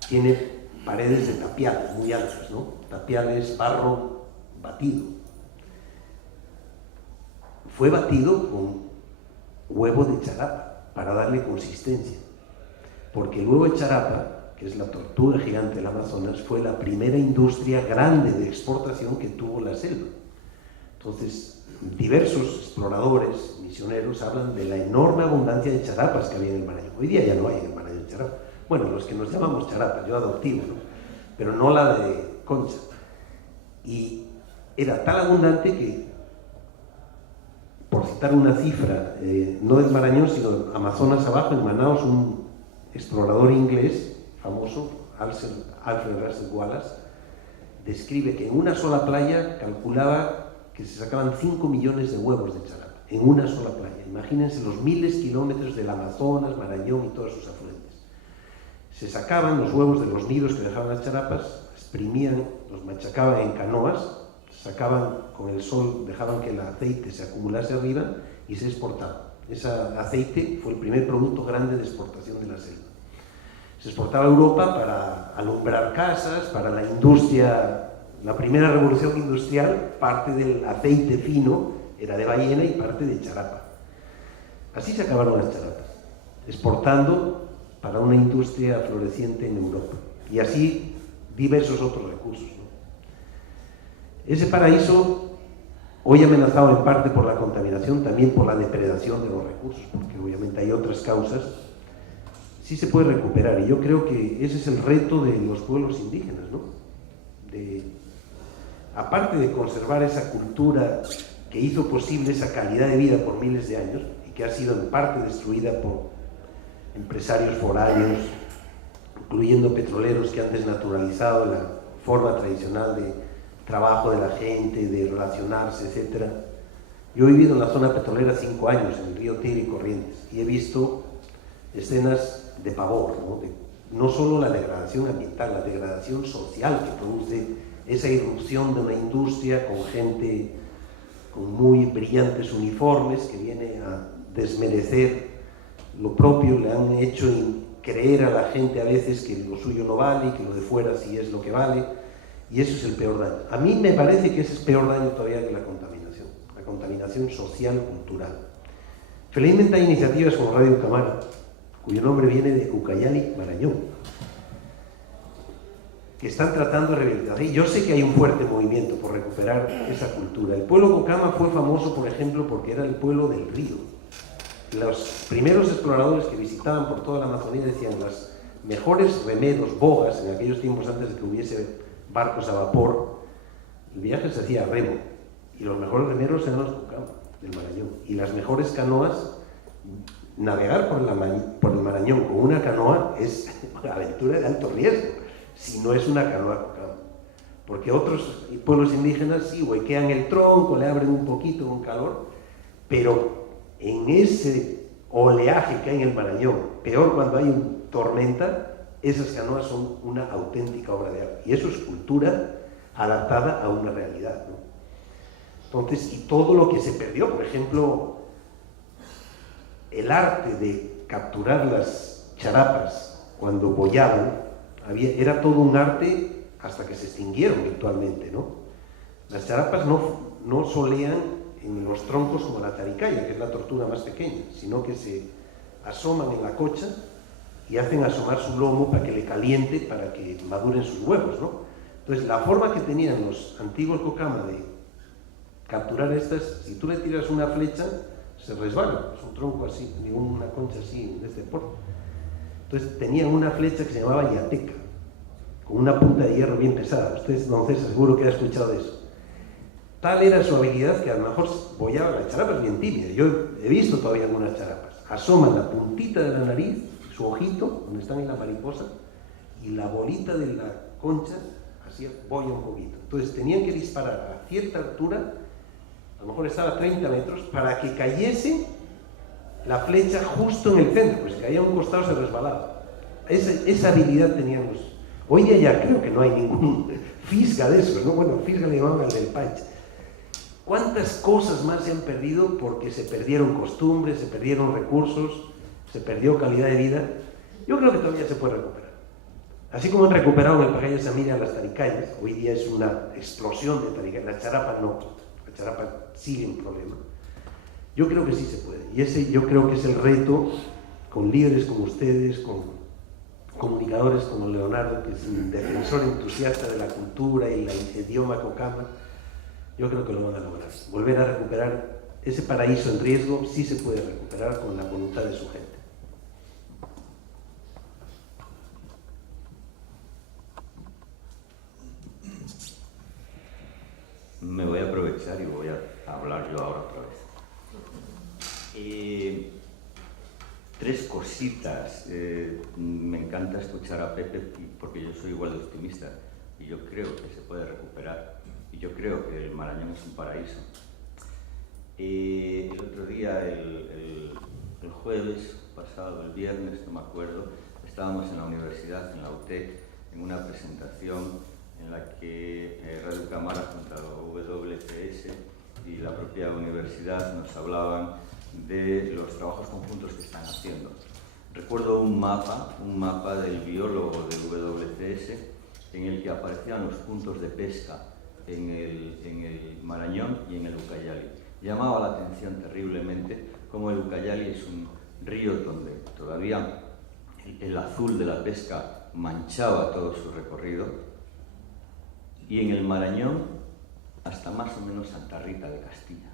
tiene paredes de tapiales muy altas, ¿no? Tapiales, barro batido. Fue batido con huevo de charapa para darle consistencia, porque el huevo de charapa, que es la tortuga gigante del Amazonas, fue la primera industria grande de exportación que tuvo la selva. Entonces, diversos exploradores, misioneros, hablan de la enorme abundancia de charapas que había en el Marañón. Hoy día ya no hay en el Marañón charapas. Bueno, los que nos llamamos charapas, yo adoptivo, ¿no? Pero no la de concha. Y era tan abundante que, por citar una cifra, no del Marañón, sino Amazonas abajo, en Manaos, un explorador inglés famoso, Alfred Russel Wallace, describe que en una sola playa calculaba que se sacaban 5 millones de huevos de charapa, en una sola playa. Imagínense los miles de kilómetros del Amazonas, Marañón y todos sus afluentes. Se sacaban los huevos de los nidos que dejaban las charapas, exprimían, los machacaban en canoas, sacaban con el sol, dejaban que el aceite se acumulase arriba y se exportaba. Ese aceite fue el primer producto grande de exportación de la selva. Se exportaba a Europa para alumbrar casas, para la industria. La primera revolución industrial, parte del aceite fino era de ballena y parte de charapa. Así se acabaron las charapas, exportando para una industria floreciente en Europa. Y así diversos otros recursos, ¿no? Ese paraíso, hoy amenazado en parte por la contaminación, también por la depredación de los recursos, porque obviamente hay otras causas, sí se puede recuperar. Y yo creo que ese es el reto de los pueblos indígenas, ¿no? Aparte de conservar esa cultura que hizo posible esa calidad de vida por miles de años y que ha sido en parte destruida por empresarios foráneos, incluyendo petroleros que han desnaturalizado la forma tradicional de trabajo de la gente, de relacionarse, etc. Yo he vivido en la zona petrolera 5 años, en el río Tigre y Corrientes, y he visto escenas de pavor, no solo la degradación ambiental, la degradación social que produce esa irrupción de una industria con gente con muy brillantes uniformes que viene a desmerecer lo propio, le han hecho creer a la gente a veces que lo suyo no vale, que lo de fuera sí es lo que vale, y eso es el peor daño. A mí me parece que ese es peor daño todavía que la contaminación social, cultural. Felizmente hay iniciativas como Radio Camara, cuyo nombre viene de Ucayali, Marañón, que están tratando de rehabilitar. Y yo sé que hay un fuerte movimiento por recuperar esa cultura. El pueblo Cocama fue famoso, por ejemplo, porque era el pueblo del río. Los primeros exploradores que visitaban por toda la Amazonía decían las mejores remeros, bogas, en aquellos tiempos antes de que hubiese barcos a vapor, el viaje se hacía a remo, y los mejores remeros eran los Cocama, del Marañón, y las mejores canoas, navegar por el Marañón con una canoa es una aventura de alto riesgo, si no es una canoa Cocama, porque otros pueblos indígenas sí huequean el tronco, le abren un poquito con calor, pero en ese oleaje que hay en el Marañón, peor cuando hay tormenta, esas canoas son una auténtica obra de arte, y eso es cultura adaptada a una realidad, ¿no? Entonces, y todo lo que se perdió, por ejemplo, el arte de capturar las charapas cuando boyaban, era todo un arte hasta que se extinguieron virtualmente, ¿no? Las charapas no solean en los troncos como la taricaya, que es la tortuga más pequeña, sino que se asoman en la cocha y hacen asomar su lomo para que le caliente, para que maduren sus huevos, ¿no? Entonces, la forma que tenían los antiguos Cocama de capturar estas, si tú le tiras una flecha, se resbala, es un tronco así, una concha así, de este porte. Entonces, tenían una flecha que se llamaba yateca, con una punta de hierro bien pesada. Ustedes, don César, seguro que ha escuchado de eso. Tal era su habilidad que a lo mejor bollaba la charapa, es bien tímida. Yo he visto todavía algunas charapas. Asoman la puntita de la nariz, su ojito, donde están en la mariposa, y la bolita de la concha, así bolla un poquito. Entonces tenían que disparar a cierta altura, a lo mejor estaba a 30 metros, para que cayese la flecha justo en el centro, pues si caía a un costado se resbalaba. Esa habilidad tenían los... Hoy día ya creo que no hay ningún fisga de eso, ¿no? Bueno, fisga le llamaban el del Pache. ¿Cuántas cosas más se han perdido porque se perdieron costumbres, se perdieron recursos, se perdió calidad de vida? Yo creo que todavía se puede recuperar. Así como han recuperado en el Pajaya Samira las taricayas, hoy día es una explosión de taricayas, la charapa no, la charapa sigue un problema. Yo creo que sí se puede, y ese yo creo que es el reto con líderes como ustedes, con comunicadores como Leonardo, que es un defensor entusiasta de la cultura y el idioma Cocama. Yo creo que lo van a lograr. Volver a recuperar ese paraíso en riesgo sí se puede recuperar con la voluntad de su gente. Me voy a aprovechar y voy a hablar yo ahora otra vez. 3 cositas. Me encanta escuchar a Pepe porque yo soy igual de optimista y yo creo que se puede recuperar. Y yo creo que el Marañón es un paraíso. El otro día, el jueves pasado, el viernes, no me acuerdo, estábamos en la universidad, en la UTEC, en una presentación en la que Radio Camara junto a WCS y la propia universidad nos hablaban de los trabajos conjuntos que están haciendo. Recuerdo un mapa del biólogo de WCS en el que aparecían los puntos de pesca en el Marañón y en el Ucayali. Llamaba la atención terriblemente cómo el Ucayali es un río donde todavía el azul de la pesca manchaba todo su recorrido, y en el Marañón hasta más o menos Santa Rita de Castilla.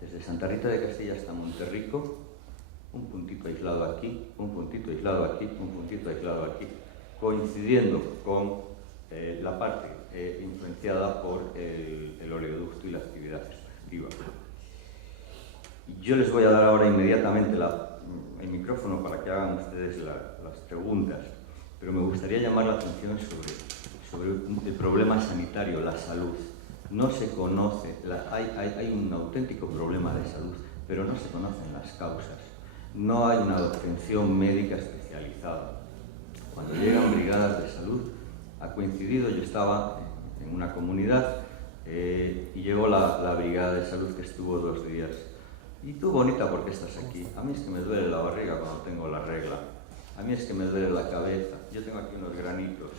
Desde Santa Rita de Castilla hasta Monterrico, un puntito aislado aquí, un puntito aislado aquí, un puntito aislado aquí, coincidiendo con la parte influenciada por el oleoducto y la actividad extractiva. Yo les voy a dar ahora inmediatamente el micrófono para que hagan ustedes las preguntas, pero me gustaría llamar la atención sobre el problema sanitario, la salud. No se conoce, hay un auténtico problema de salud, pero no se conocen las causas. No hay una atención médica especializada. Cuando llegan brigadas de salud, ha coincidido, yo estaba en una comunidad y llegó la brigada de salud que estuvo 2 días. Y tú, bonita, ¿por qué estás aquí? A mí es que me duele la barriga cuando tengo la regla. A mí es que me duele la cabeza. Yo tengo aquí unos granitos.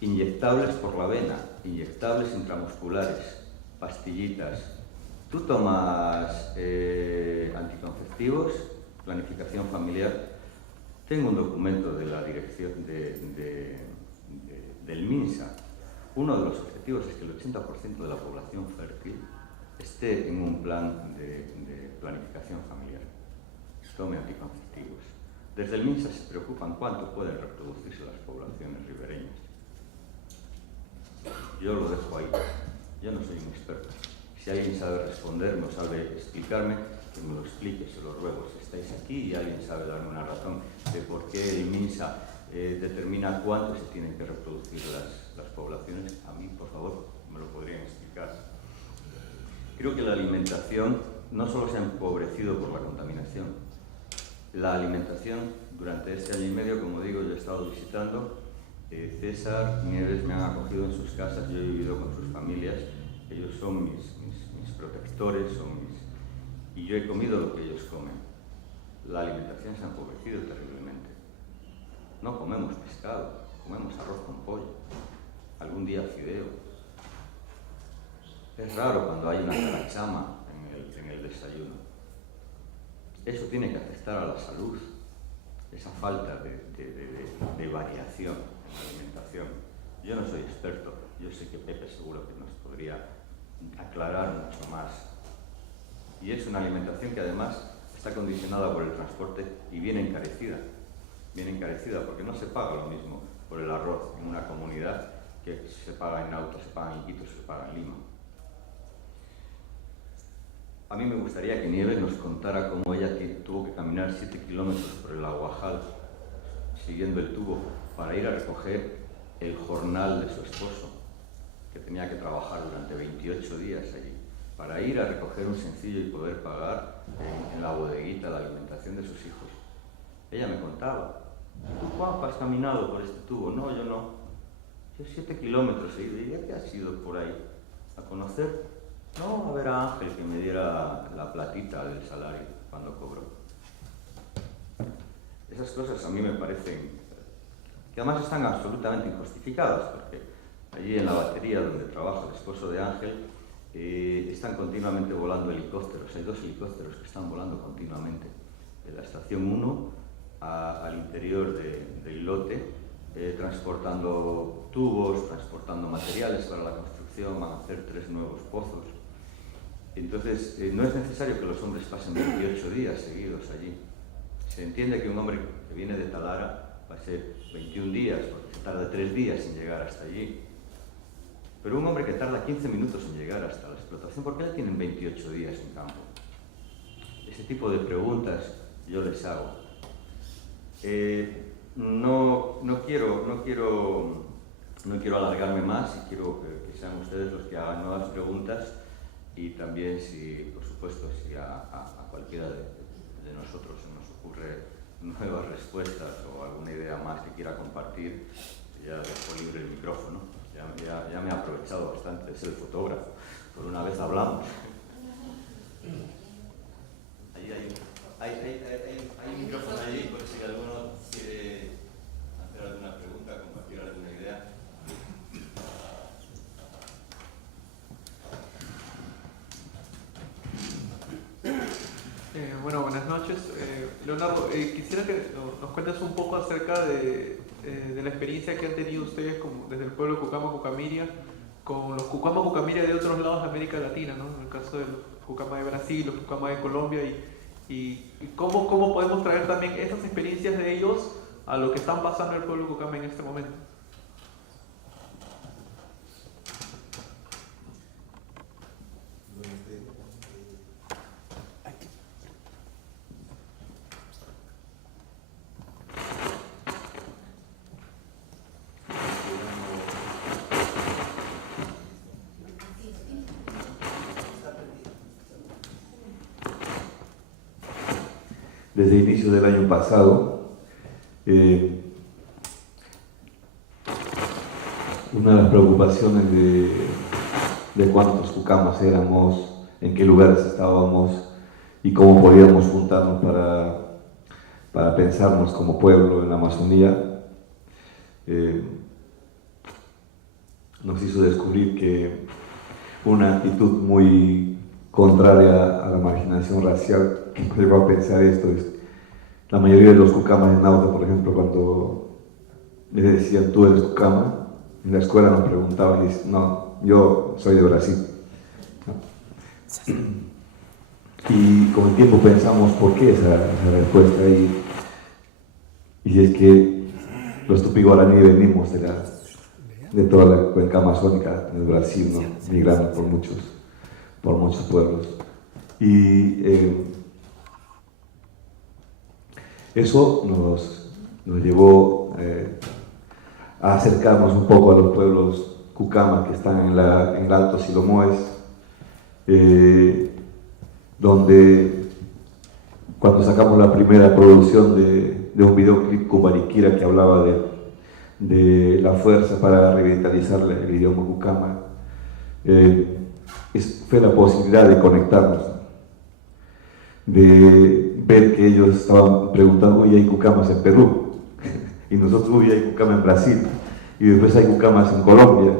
Inyectables por la vena, inyectables intramusculares, pastillitas. Tú tomas anticonceptivos, planificación familiar. Tengo un documento de la dirección del MINSA. Uno de los objetivos es que el 80% de la población fértil esté en un plan de planificación familiar. Tome anticonceptivos. Desde el MINSA se preocupan cuánto pueden reproducirse las poblaciones ribereñas. Yo lo dejo ahí. Yo no soy un experto. Si alguien sabe responderme o sabe explicarme, que me lo explique, se lo ruego. Si estáis aquí y alguien sabe darme una razón de por qué el MINSA determina cuánto se tienen que reproducir las poblaciones, a mí, por favor, me lo podrían explicar. Creo que la alimentación no solo se ha empobrecido por la contaminación. La alimentación, durante este año y medio, como digo, yo he estado visitando. César, Nieves me han acogido en sus casas, yo he vivido con sus familias, ellos son mis protectores, y yo he comido lo que ellos comen. La alimentación se ha empobrecido terriblemente. No comemos pescado, comemos arroz con pollo, algún día fideo. Es raro cuando hay una carachama en el desayuno. Eso tiene que afectar a la salud, esa falta de variación en la alimentación. Yo no soy experto, yo sé que Pepe seguro que nos podría aclarar mucho más. Y es una alimentación que además está condicionada por el transporte y viene encarecida. Viene encarecida porque no se paga lo mismo por el arroz en una comunidad que se paga en Auto, se paga en Quito, se paga en Lima. A mí me gustaría que Nieves nos contara cómo ella tuvo que caminar 7 kilómetros por el Aguajal, siguiendo el tubo, para ir a recoger el jornal de su esposo, que tenía que trabajar durante 28 días allí, para ir a recoger un sencillo y poder pagar en la bodeguita la alimentación de sus hijos. Ella me contaba, ¿tú, Juanpa, has caminado por este tubo? No, yo no. Yo 7 kilómetros he ido. ¿Y ya qué has ido por ahí? ¿A conocer? No, a ver a Ángel que me diera la platita del salario cuando cobró. Esas cosas a mí me parecen que además están absolutamente injustificadas, porque allí en la batería donde trabaja el esposo de Ángel están continuamente volando helicópteros. Hay 2 helicópteros que están volando continuamente de la estación 1 al interior del lote, transportando tubos, transportando materiales para la construcción. Van a hacer 3 nuevos pozos. Entonces, no es necesario que los hombres pasen 28 días seguidos allí. Se entiende que un hombre que viene de Talara va a ser 21 días, porque se tarda 3 días en llegar hasta allí. Pero un hombre que tarda 15 minutos en llegar hasta la explotación, ¿por qué le tienen 28 días en campo? Ese tipo de preguntas yo les hago. No quiero alargarme más y quiero que sean ustedes los que hagan nuevas preguntas. Y también, si, por supuesto, si a cualquiera de nosotros se nos ocurre nuevas respuestas o alguna idea más que quiera compartir, ya dejo libre el micrófono. Ya me he aprovechado bastante de ser fotógrafo. Por una vez hablamos. Allí hay un micrófono allí, por si alguno quiere hacer alguna pregunta, compartir alguna idea. Bueno, buenas noches. Leonardo, quisiera que nos cuentes un poco acerca de la experiencia que han tenido ustedes desde el pueblo de Cucama Cucamiria con los Cucama Cucamiria de otros lados de América Latina, ¿no? En el caso de los Cucama de Brasil, los Cucama de Colombia, y cómo podemos traer también esas experiencias de ellos a lo que están pasando en el pueblo de Cucama en este momento. desde el inicio del año pasado. Una de las preocupaciones de cuántos cucamas éramos, en qué lugares estábamos y cómo podíamos juntarnos para pensarnos como pueblo en la Amazonía, nos hizo descubrir que una actitud muy contraria a la marginación racial que nos llevó a pensar esto es la mayoría de los cucamas en Nauta, por ejemplo, cuando les decían tú eres cucama, en la escuela nos preguntaban y dicen, no, yo soy de Brasil. Y con el tiempo pensamos por qué esa respuesta, y es que los tupi-guaraní venimos de toda la cuenca amazónica del Brasil, ¿no? Migrando por muchos pueblos. Y eso nos llevó a acercarnos un poco a los pueblos cucamas que están en el Alto Silomoes, donde cuando sacamos la primera producción de un videoclip Cubariquira que hablaba de la fuerza para revitalizar el idioma cucama, fue la posibilidad de conectarnos, de ver que ellos estaban preguntando, oye, hay cucamas en Perú, y nosotros, oye, hay cucama en Brasil, y después hay cucamas en Colombia,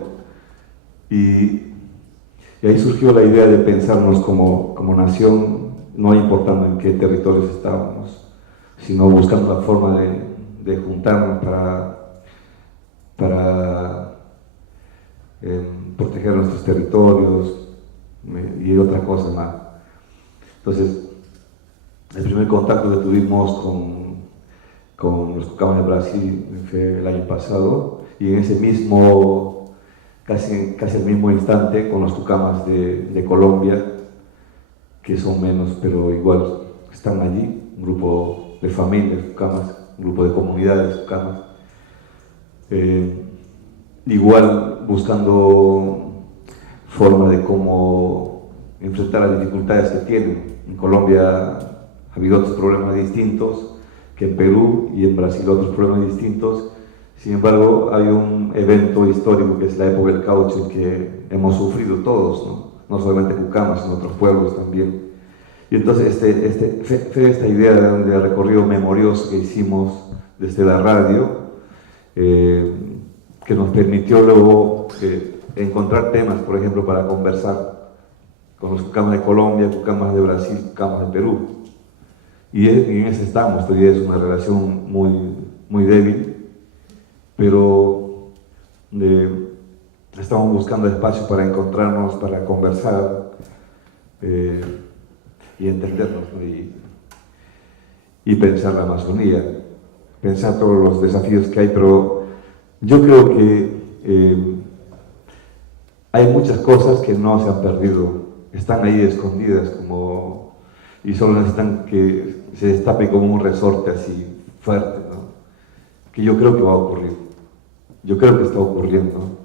y ahí surgió la idea de pensarnos como nación, no importando en qué territorios estábamos, sino buscando la forma de juntarnos para proteger nuestros territorios y otra cosa más. Entonces, el primer contacto que tuvimos con los cucamas de Brasil fue el año pasado, y en ese mismo, casi el mismo instante, con los cucamas de Colombia, que son menos, pero igual están allí, un grupo de familias cucamas, un grupo de comunidades cucamas, igual buscando forma de cómo enfrentar las dificultades que tienen. En Colombia ha habido otros problemas distintos que en Perú, y en Brasil otros problemas distintos. Sin embargo, hay un evento histórico que es la época del caucho, en que hemos sufrido todos, no solamente cucamas, sino otros pueblos también. Y entonces fue esta idea de recorrido memorioso que hicimos desde la radio, que nos permitió luego encontrar temas, por ejemplo, para conversar con los cucamas de Colombia, cucamas de Brasil, cucamas de Perú. Y en ese estamos, todavía es una relación muy débil, pero estamos buscando espacio para encontrarnos, para conversar y entendernos, ¿no? y pensar la Amazonía, pensar todos los desafíos que hay, pero yo creo que hay muchas cosas que no se han perdido, están ahí escondidas y solo necesitan que se destape como un resorte así fuerte, ¿no? Que yo creo que va a ocurrir. Yo creo que está ocurriendo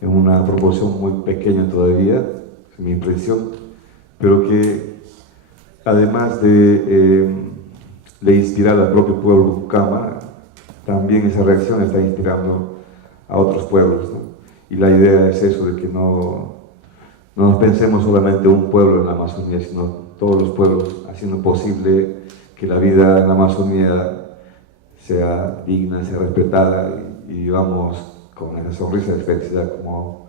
en una proporción muy pequeña todavía, es mi impresión, pero que además de inspirar al propio pueblo cucama, también esa reacción está inspirando a otros pueblos, ¿no? Y la idea es eso, de que no nos pensemos solamente un pueblo en la Amazonía, sino todos los pueblos, haciendo posible que la vida en la Amazonía sea digna, sea respetada, y vivamos con esa sonrisa de felicidad como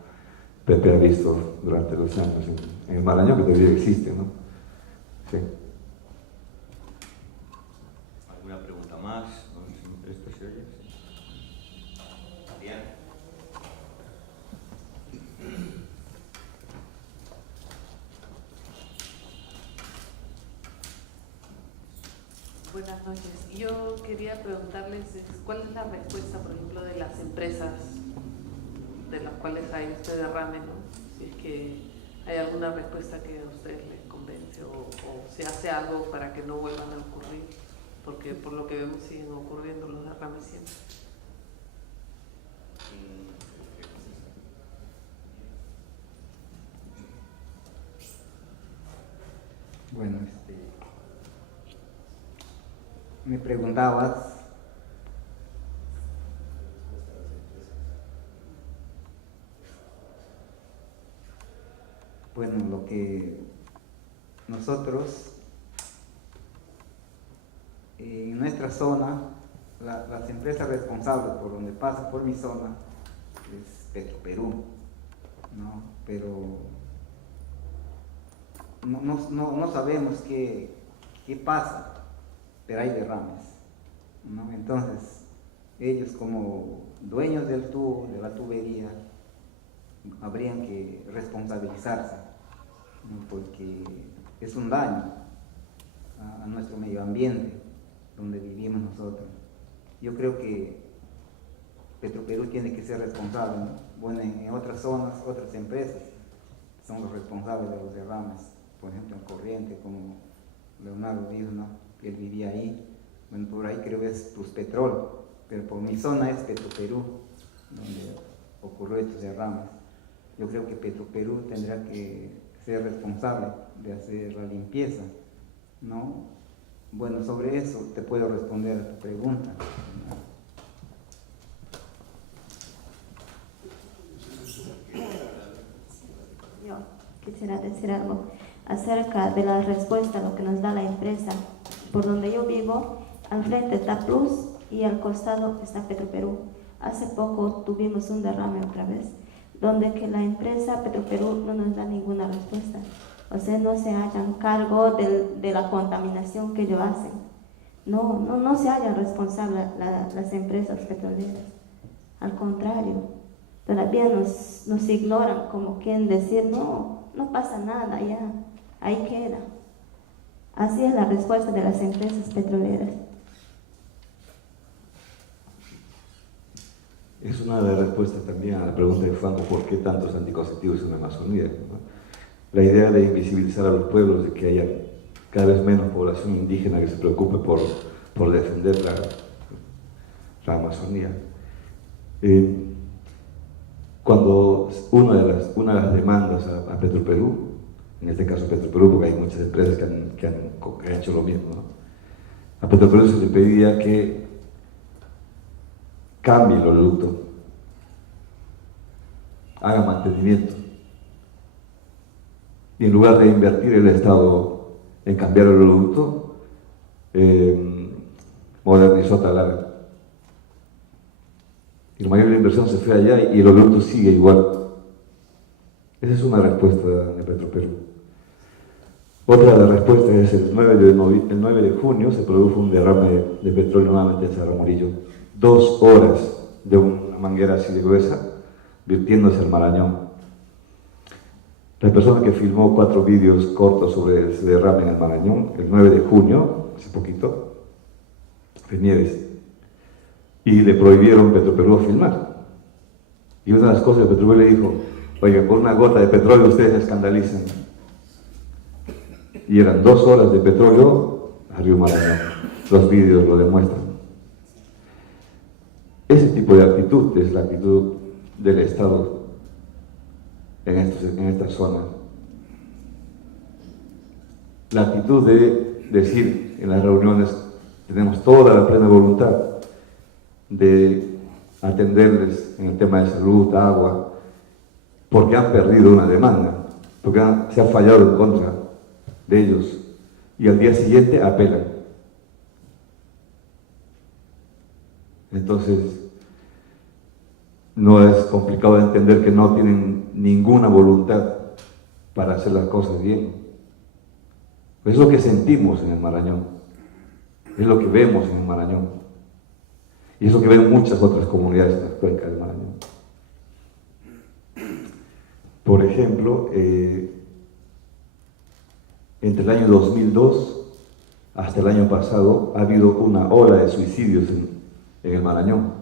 Pepe ha visto durante los años en el Marañón, que todavía existe, ¿no? Sí. ¿Alguna pregunta más? ¿Esto se oye? Bien. Buenas noches. Yo quería preguntarles cuál es la respuesta, por ejemplo, de las empresas de las cuales hay este derrame, ¿no? Si es que hay alguna respuesta que a ustedes les convence o se hace algo para que no vuelvan a ocurrir, porque por lo que vemos siguen ocurriendo los derrames siempre. Bueno, me preguntabas, bueno, lo que nosotros en nuestra zona, las empresas responsables por donde pasa por mi zona es Petroperú, ¿no? Pero no sabemos qué pasa, pero hay derrames, ¿no? Entonces, ellos como dueños del tubo, de la tubería, habrían que responsabilizarse, ¿no? Porque es un daño a nuestro medio ambiente donde vivimos nosotros. Yo creo que Petroperú tiene que ser responsable, ¿no? Bueno, en otras zonas, otras empresas son los responsables de los derrames, por ejemplo en Corriente, como Leonardo dijo, ¿no? Él vivía ahí. Bueno, por ahí creo que es Pluspetrol, pero por mi zona es Petroperú, donde ocurrió estos derrames. Yo creo que Petroperú tendrá que ser responsable de hacer la limpieza, ¿no? Bueno, sobre eso te puedo responder a tu pregunta, ¿no? Yo quisiera decir algo acerca de la respuesta a lo que nos da la empresa. Por donde yo vivo, al frente está Plus y al costado está Petroperú. Hace poco tuvimos un derrame otra vez, donde que la empresa Petroperú no nos da ninguna respuesta. O sea, no se hagan cargo de la contaminación que ellos hacen. No se hagan responsables las empresas petroleras. Al contrario, todavía nos ignoran, como quien decir, no pasa nada, ya, ahí queda. Así es la respuesta de las empresas petroleras. Es una de las respuestas también a la pregunta de Franco, ¿por qué tantos anticonceptivos en la Amazonía? ¿No? La idea de invisibilizar a los pueblos, de que haya cada vez menos población indígena que se preocupe por defender la Amazonía. Cuando una de las demandas a Petroperú, en este caso Petroperú, porque hay muchas empresas que han hecho lo mismo, ¿no? A Petroperú se le pedía que cambie el oleoducto, haga mantenimiento. Y en lugar de invertir el Estado en cambiar el oleoducto, modernizó Talara. Y la mayoría de la inversión se fue allá y el oleoducto sigue igual. Esa es una respuesta de Petroperú. Otra de las respuestas es el 9 de junio se produjo un derrame de petróleo nuevamente en Cerro Murillo. 2 horas de una manguera así de gruesa virtiéndose al Marañón. La persona que filmó 4 vídeos cortos sobre ese derrame en el Marañón, el 9 de junio, hace poquito, fue Nieves, y le prohibieron Petroperú filmar. Y una de las cosas que Petroperú le dijo, oiga, por una gota de petróleo ustedes se escandalizan. Y eran 2 horas de petróleo al río Marañón. Los vídeos lo demuestran. Ese tipo de actitud es la actitud del Estado en esta zona. La actitud de decir en las reuniones, tenemos toda la plena voluntad de atenderles en el tema de salud, agua, porque han perdido una demanda, porque se ha fallado en contra de ellos, y al día siguiente apelan. Entonces, no es complicado de entender que no tienen ninguna voluntad para hacer las cosas bien. Es lo que sentimos en el Marañón, es lo que vemos en el Marañón, y es lo que ven muchas otras comunidades en la cuenca del Marañón. Por ejemplo, entre el año 2002 hasta el año pasado ha habido una ola de suicidios en el Marañón.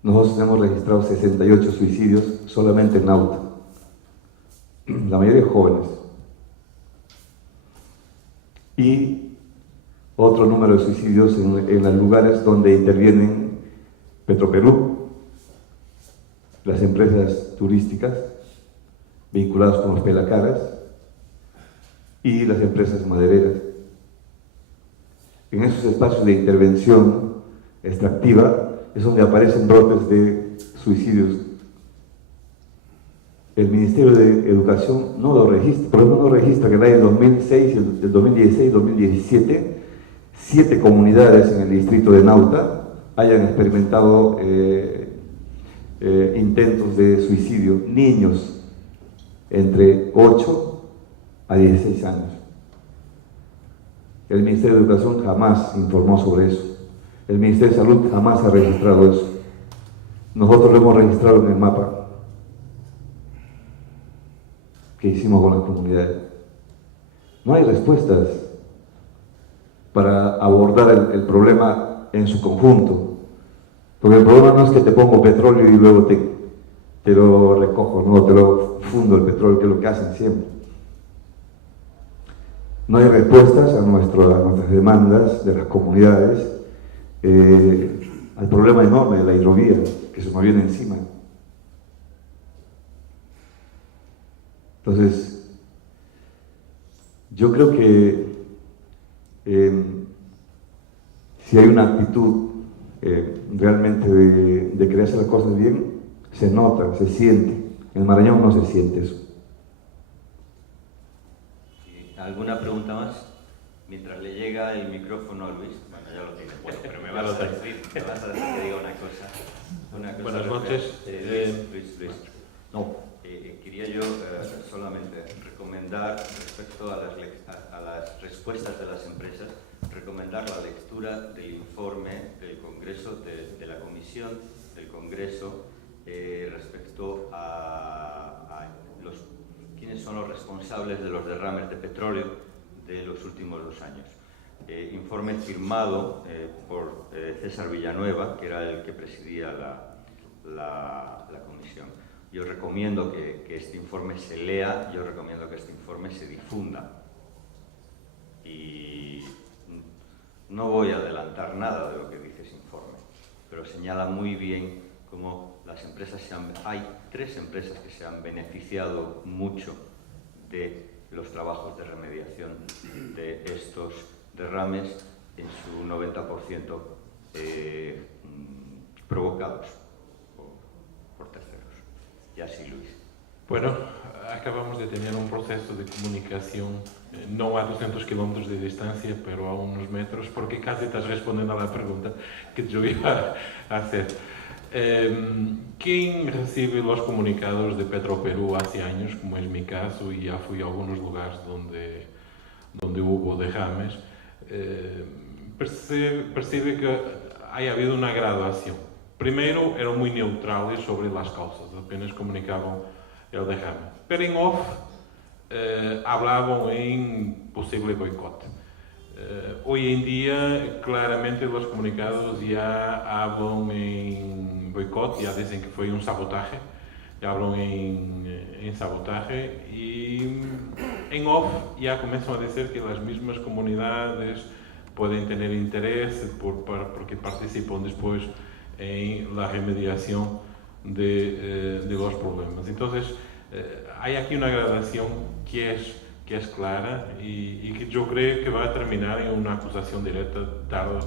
Nosotros hemos registrado 68 suicidios solamente en Nauta, la mayoría jóvenes. Y otro número de suicidios en los lugares donde intervienen Petroperú, las empresas turísticas vinculadas con los pelacaras y las empresas madereras. en esos espacios de intervención extractiva es donde aparecen brotes de suicidios. El Ministerio de Educación no lo registra, por ejemplo, no registra que en el año 2006, el 2016 2017, 7 comunidades en el distrito de Nauta hayan experimentado intentos de suicidio, niños entre 8 a 16 años. El Ministerio de Educación jamás informó sobre eso. El Ministerio de Salud jamás ha registrado eso. Nosotros lo hemos registrado en el mapa que hicimos con las comunidades. No hay respuestas para abordar el problema en su conjunto. Porque el problema no es que te pongo petróleo y luego te lo recojo, no, te lo fundo el petróleo, que es lo que hacen siempre. No hay respuestas a nuestras demandas de las comunidades, al problema enorme de la hidrovía que se nos viene encima. Entonces, yo creo que si hay una actitud realmente de querer hacer las cosas bien, se nota, se siente. En el Marañón no se siente eso. ¿Alguna pregunta más? Mientras le llega el micrófono a Luis. Bueno, ya lo tiene. Bueno, pero me vas a decir que diga una cosa. Buenas noches. Luis. No, quería yo solamente recomendar, respecto a las respuestas de las empresas, recomendar la lectura del informe del Congreso, de la Comisión del Congreso, respecto a quiénes son los responsables de los derrames de petróleo de los últimos 2 años. Informe firmado por César Villanueva, que era el que presidía la comisión. Yo recomiendo que este informe se lea, yo recomiendo que este informe se difunda. Y no voy a adelantar nada de lo que dice ese informe, pero señala muy bien cómo las empresas hay 3 empresas que se han beneficiado mucho de los trabajos de remediación de estos derrames, en su 90% provocados por terceros. Y así, Luis. Bueno, acabamos de tener un proceso de comunicación, no a 200 kilómetros de distancia, pero a unos metros, porque casi estás respondiendo a la pregunta que yo iba a hacer. ¿Quién recibe los comunicados de Petroperú hace años, como es mi caso, y ya fui a algunos lugares donde hubo derrames? Percibe que ha habido una graduación. Primero eran muy neutrales sobre las causas, apenas comunicaban el derrame. Pero en off hablaban en posible boicote. Hoy en día, claramente, los comunicados ya hablan en boicot, ya dicen que fue un sabotaje, ya hablan en sabotaje, y en off ya comienzan a decir que las mismas comunidades pueden tener interés porque participan después en la remediación de los problemas. Entonces, hay aquí una gradación que es clara y que yo creo que va a terminar en una acusación directa tarde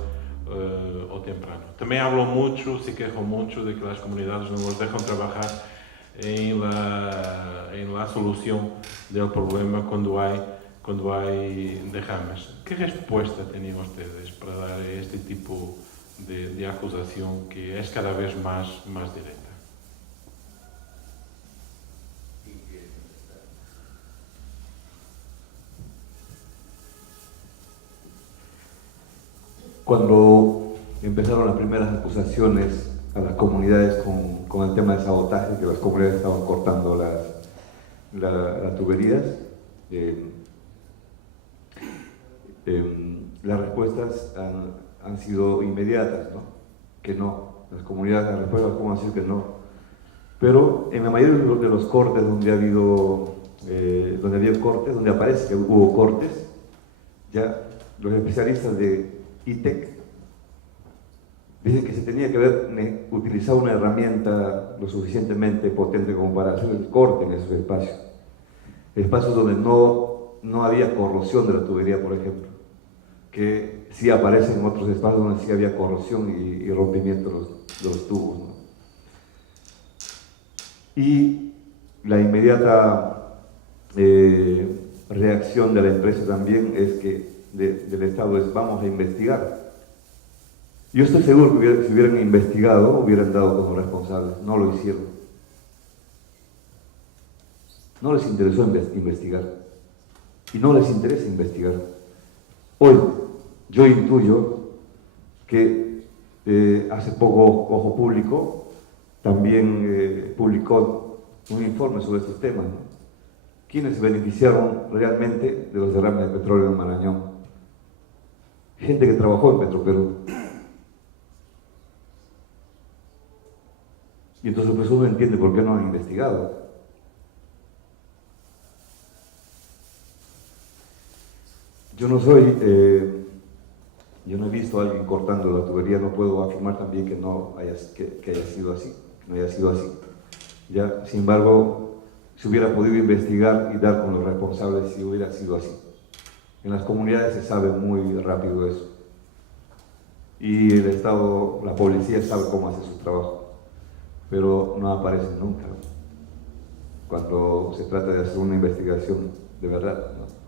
o temprano. También hablo mucho, se quejo mucho de que las comunidades no nos dejan trabajar en la solución del problema cuando hay derrames. ¿Qué respuesta tenían ustedes para dar este tipo de acusación que es cada vez más directa? Cuando empezaron las primeras acusaciones a las comunidades con el tema de sabotaje, que las comunidades estaban cortando las tuberías, las respuestas han sido inmediatas, ¿no? Que no. Las comunidades, las respuestas, ¿cómo decir que no? Pero en la mayoría de los cortes donde había cortes, donde aparece que hubo cortes, ya los especialistas de ITEC dicen que se tenía que haber utilizado una herramienta lo suficientemente potente como para hacer el corte en esos espacios donde no había corrosión de la tubería, por ejemplo, que sí aparecen en otros espacios donde sí había corrosión y rompimiento de los tubos, ¿no? Y la inmediata reacción de la empresa también es que del Estado es: vamos a investigar. Yo estoy seguro que si hubieran investigado, hubieran dado como responsables. No lo hicieron. No les interesó investigar. Y no les interesa investigar. Hoy, yo intuyo que hace poco Ojo Público también publicó un informe sobre estos temas, ¿no? ¿Quiénes se beneficiaron realmente de los derrames de petróleo en Marañón? Gente que trabajó en Petroperú. Y entonces pues uno entiende por qué no han investigado. Yo no he visto a alguien cortando la tubería, no puedo afirmar también que haya sido así, que no haya sido así. Ya, sin embargo, se hubiera podido investigar y dar con los responsables si hubiera sido así. En las comunidades se sabe muy rápido eso. Y el Estado, la policía sabe cómo hacer su trabajo, pero no aparece nunca cuando se trata de hacer una investigación de verdad, ¿no?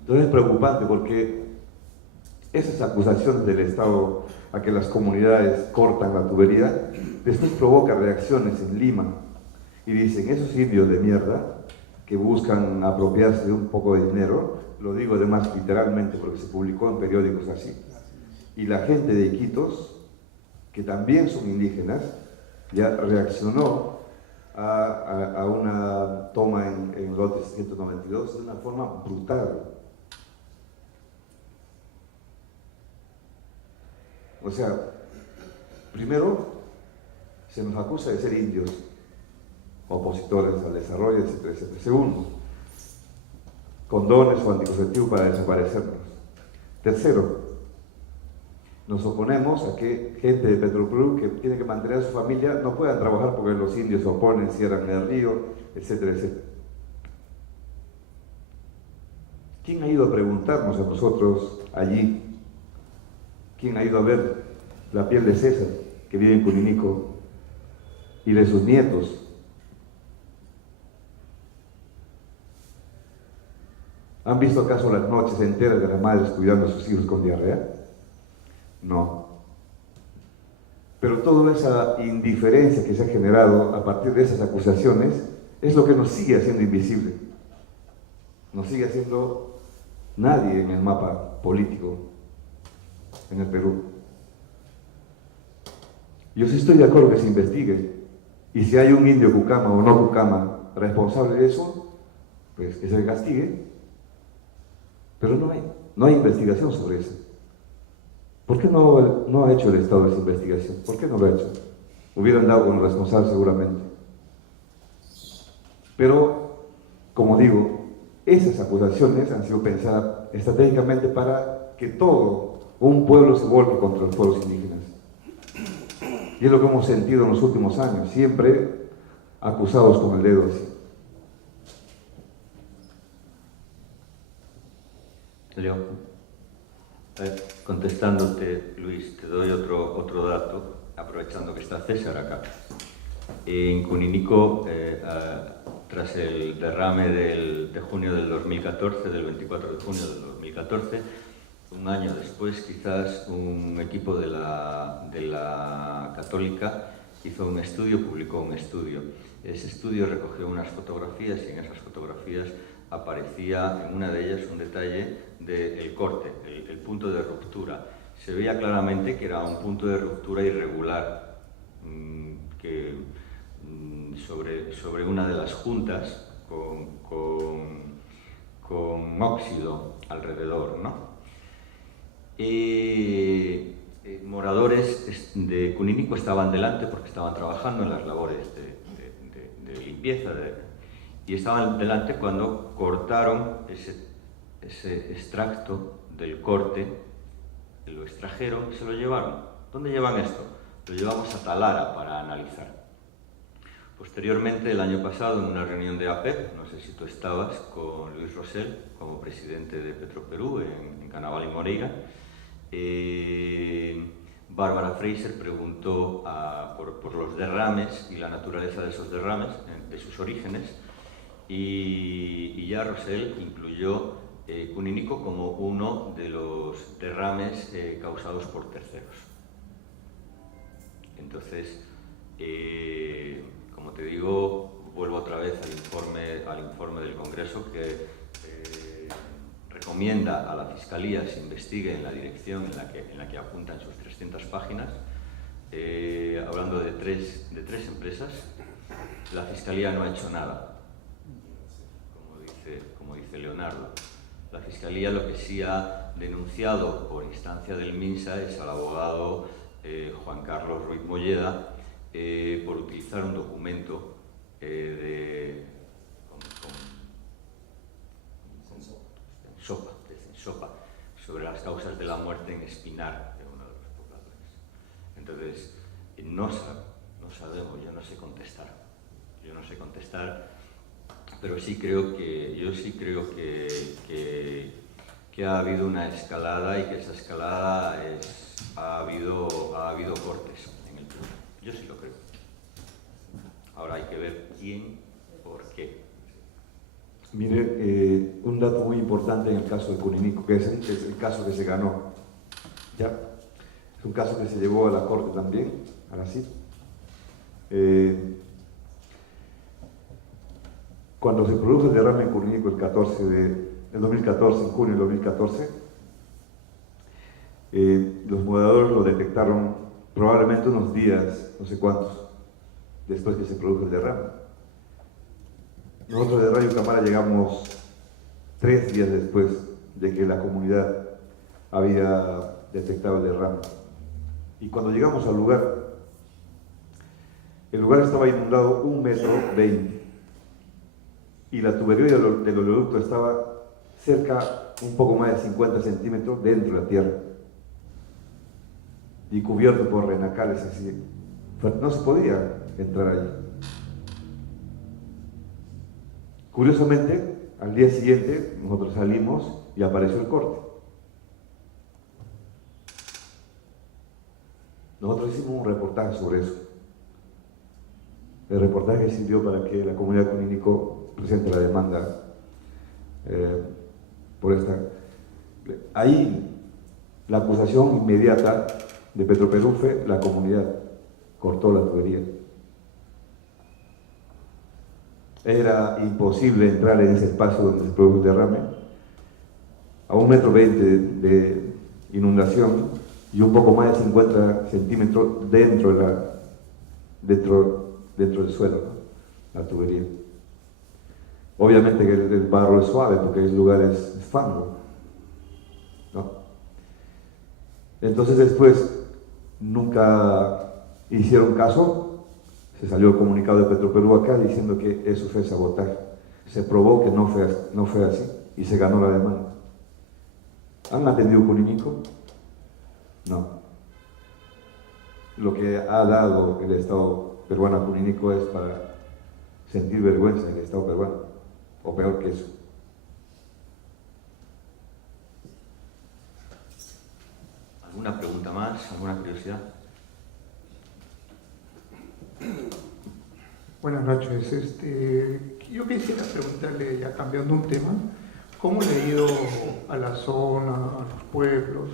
Entonces es preocupante porque esas acusaciones del Estado a que las comunidades cortan la tubería, después provoca reacciones en Lima y dicen: esos indios de mierda que buscan apropiarse de un poco de dinero, lo digo además literalmente porque se publicó en periódicos así, y la gente de Iquitos, que también son indígenas, ya reaccionó a una toma en lote 192 de una forma brutal. O sea, primero se nos acusa de ser indios, opositores al desarrollo, etcétera, etcétera. Segundo, condones o anticonceptivos para desaparecernos. Tercero, nos oponemos a que gente de Petroperú que tiene que mantener a su familia no puedan trabajar porque los indios se oponen, cierran el río, etcétera, etcétera. ¿Quién ha ido a preguntarnos a nosotros allí? ¿Quién ha ido a ver la piel de César, que vive en Cuninico, y de sus nietos? ¿Han visto acaso las noches enteras de las madres cuidando a sus hijos con diarrea? No. Pero toda esa indiferencia que se ha generado a partir de esas acusaciones es lo que nos sigue haciendo invisible. Nos sigue haciendo nadie en el mapa político en el Perú. Yo sí estoy de acuerdo que se investigue, y si hay un indio cucama o no cucama responsable de eso, pues que se le castigue, pero no hay investigación sobre eso. ¿Por qué no ha hecho el Estado esa investigación? ¿Por qué no lo ha hecho? Hubieran dado con el responsable seguramente. Pero, como digo, esas acusaciones han sido pensadas estratégicamente para que todo un pueblo se vuelque contra los pueblos indígenas. Y es lo que hemos sentido en los últimos años, siempre acusados con el dedo así. Leo, contestándote, Luis, te doy otro dato, aprovechando que está César acá. En Cuninico, tras el derrame de junio del 2014, del 24 de junio del 2014, un año después, quizás, un equipo de la Católica hizo un estudio, publicó un estudio. Ese estudio recogió unas fotografías y en esas fotografías aparecía en una de ellas un detalle del corte, el punto de ruptura. Se veía claramente que era un punto de ruptura irregular sobre una de las juntas con óxido alrededor, ¿no? Moradores de Cuninico estaban delante porque estaban trabajando en las labores de limpieza y estaban delante cuando cortaron ese extracto del corte, lo extrajeron y se lo llevaron. ¿Dónde llevan esto? Lo llevamos a Talara para analizar. Posteriormente, el año pasado, en una reunión de APEP, no sé si tú estabas, con Luis Rosell, como presidente de Petroperú en Canaval y Moreira, Bárbara Fraser preguntó por los derrames y la naturaleza de esos derrames, de sus orígenes, y ya Rosell incluyó Cuninico como uno de los derrames causados por terceros. Entonces, como te digo, vuelvo otra vez al informe del Congreso que recomienda a la Fiscalía se investigue en la dirección en la que apunta en sus 300 páginas, hablando de tres empresas. La Fiscalía no ha hecho nada, como dice Leonardo. La Fiscalía lo que sí ha denunciado por instancia del MINSA es al abogado Juan Carlos Ruiz Molleda por utilizar un documento de CENSOPA sobre las causas de la muerte en Espinar, de uno de los pobladores. Entonces, no sabemos, yo no sé contestar, pero yo sí creo que ha habido una escalada y que esa escalada ha habido cortes en el Perú. Yo sí lo creo. Ahora hay que ver quién, por qué. Mire, un dato muy importante en el caso de Cuninico, que es el caso que se ganó. ¿Ya? Es un caso que se llevó a la Corte también, a la CID. Cuando se produjo el derrame en Cuninico el 2014, en junio del 2014, los moderadores lo detectaron probablemente unos días, no sé cuántos, después que se produjo el derrame. Nosotros de Radio Cámara llegamos 3 días después de que la comunidad había detectado el derrame. Y cuando llegamos al lugar, el lugar estaba inundado 1,20 m y la tubería del oleoducto estaba cerca, un poco más de 50 centímetros dentro de la tierra y cubierto por renacales así. No se podía entrar ahí. Curiosamente, al día siguiente nosotros salimos y apareció el corte. Nosotros hicimos un reportaje sobre eso. El reportaje sirvió para que la comunidad de Cuninico presente la demanda por esta. Ahí la acusación inmediata de Petroperú fue la comunidad cortó la tubería. Era imposible entrar en ese espacio donde se produjo el derrame, a 1,20 m de inundación y un poco más de 50 centímetros dentro del suelo, ¿no? La tubería. Obviamente que el barro es suave porque el lugar es fango, ¿no? Entonces después nunca hicieron caso. Se salió el comunicado de Petroperú acá diciendo que eso fue sabotaje. Se probó que no fue así y se ganó la demanda. ¿Han atendido Cuninico? No. Lo que ha dado el Estado peruano a Cuninico es para sentir vergüenza en el Estado peruano, o peor que eso. ¿Alguna pregunta más? ¿Alguna curiosidad? Buenas noches. Yo quisiera preguntarle, ya cambiando un tema, ¿cómo le ha ido a la zona, a los pueblos,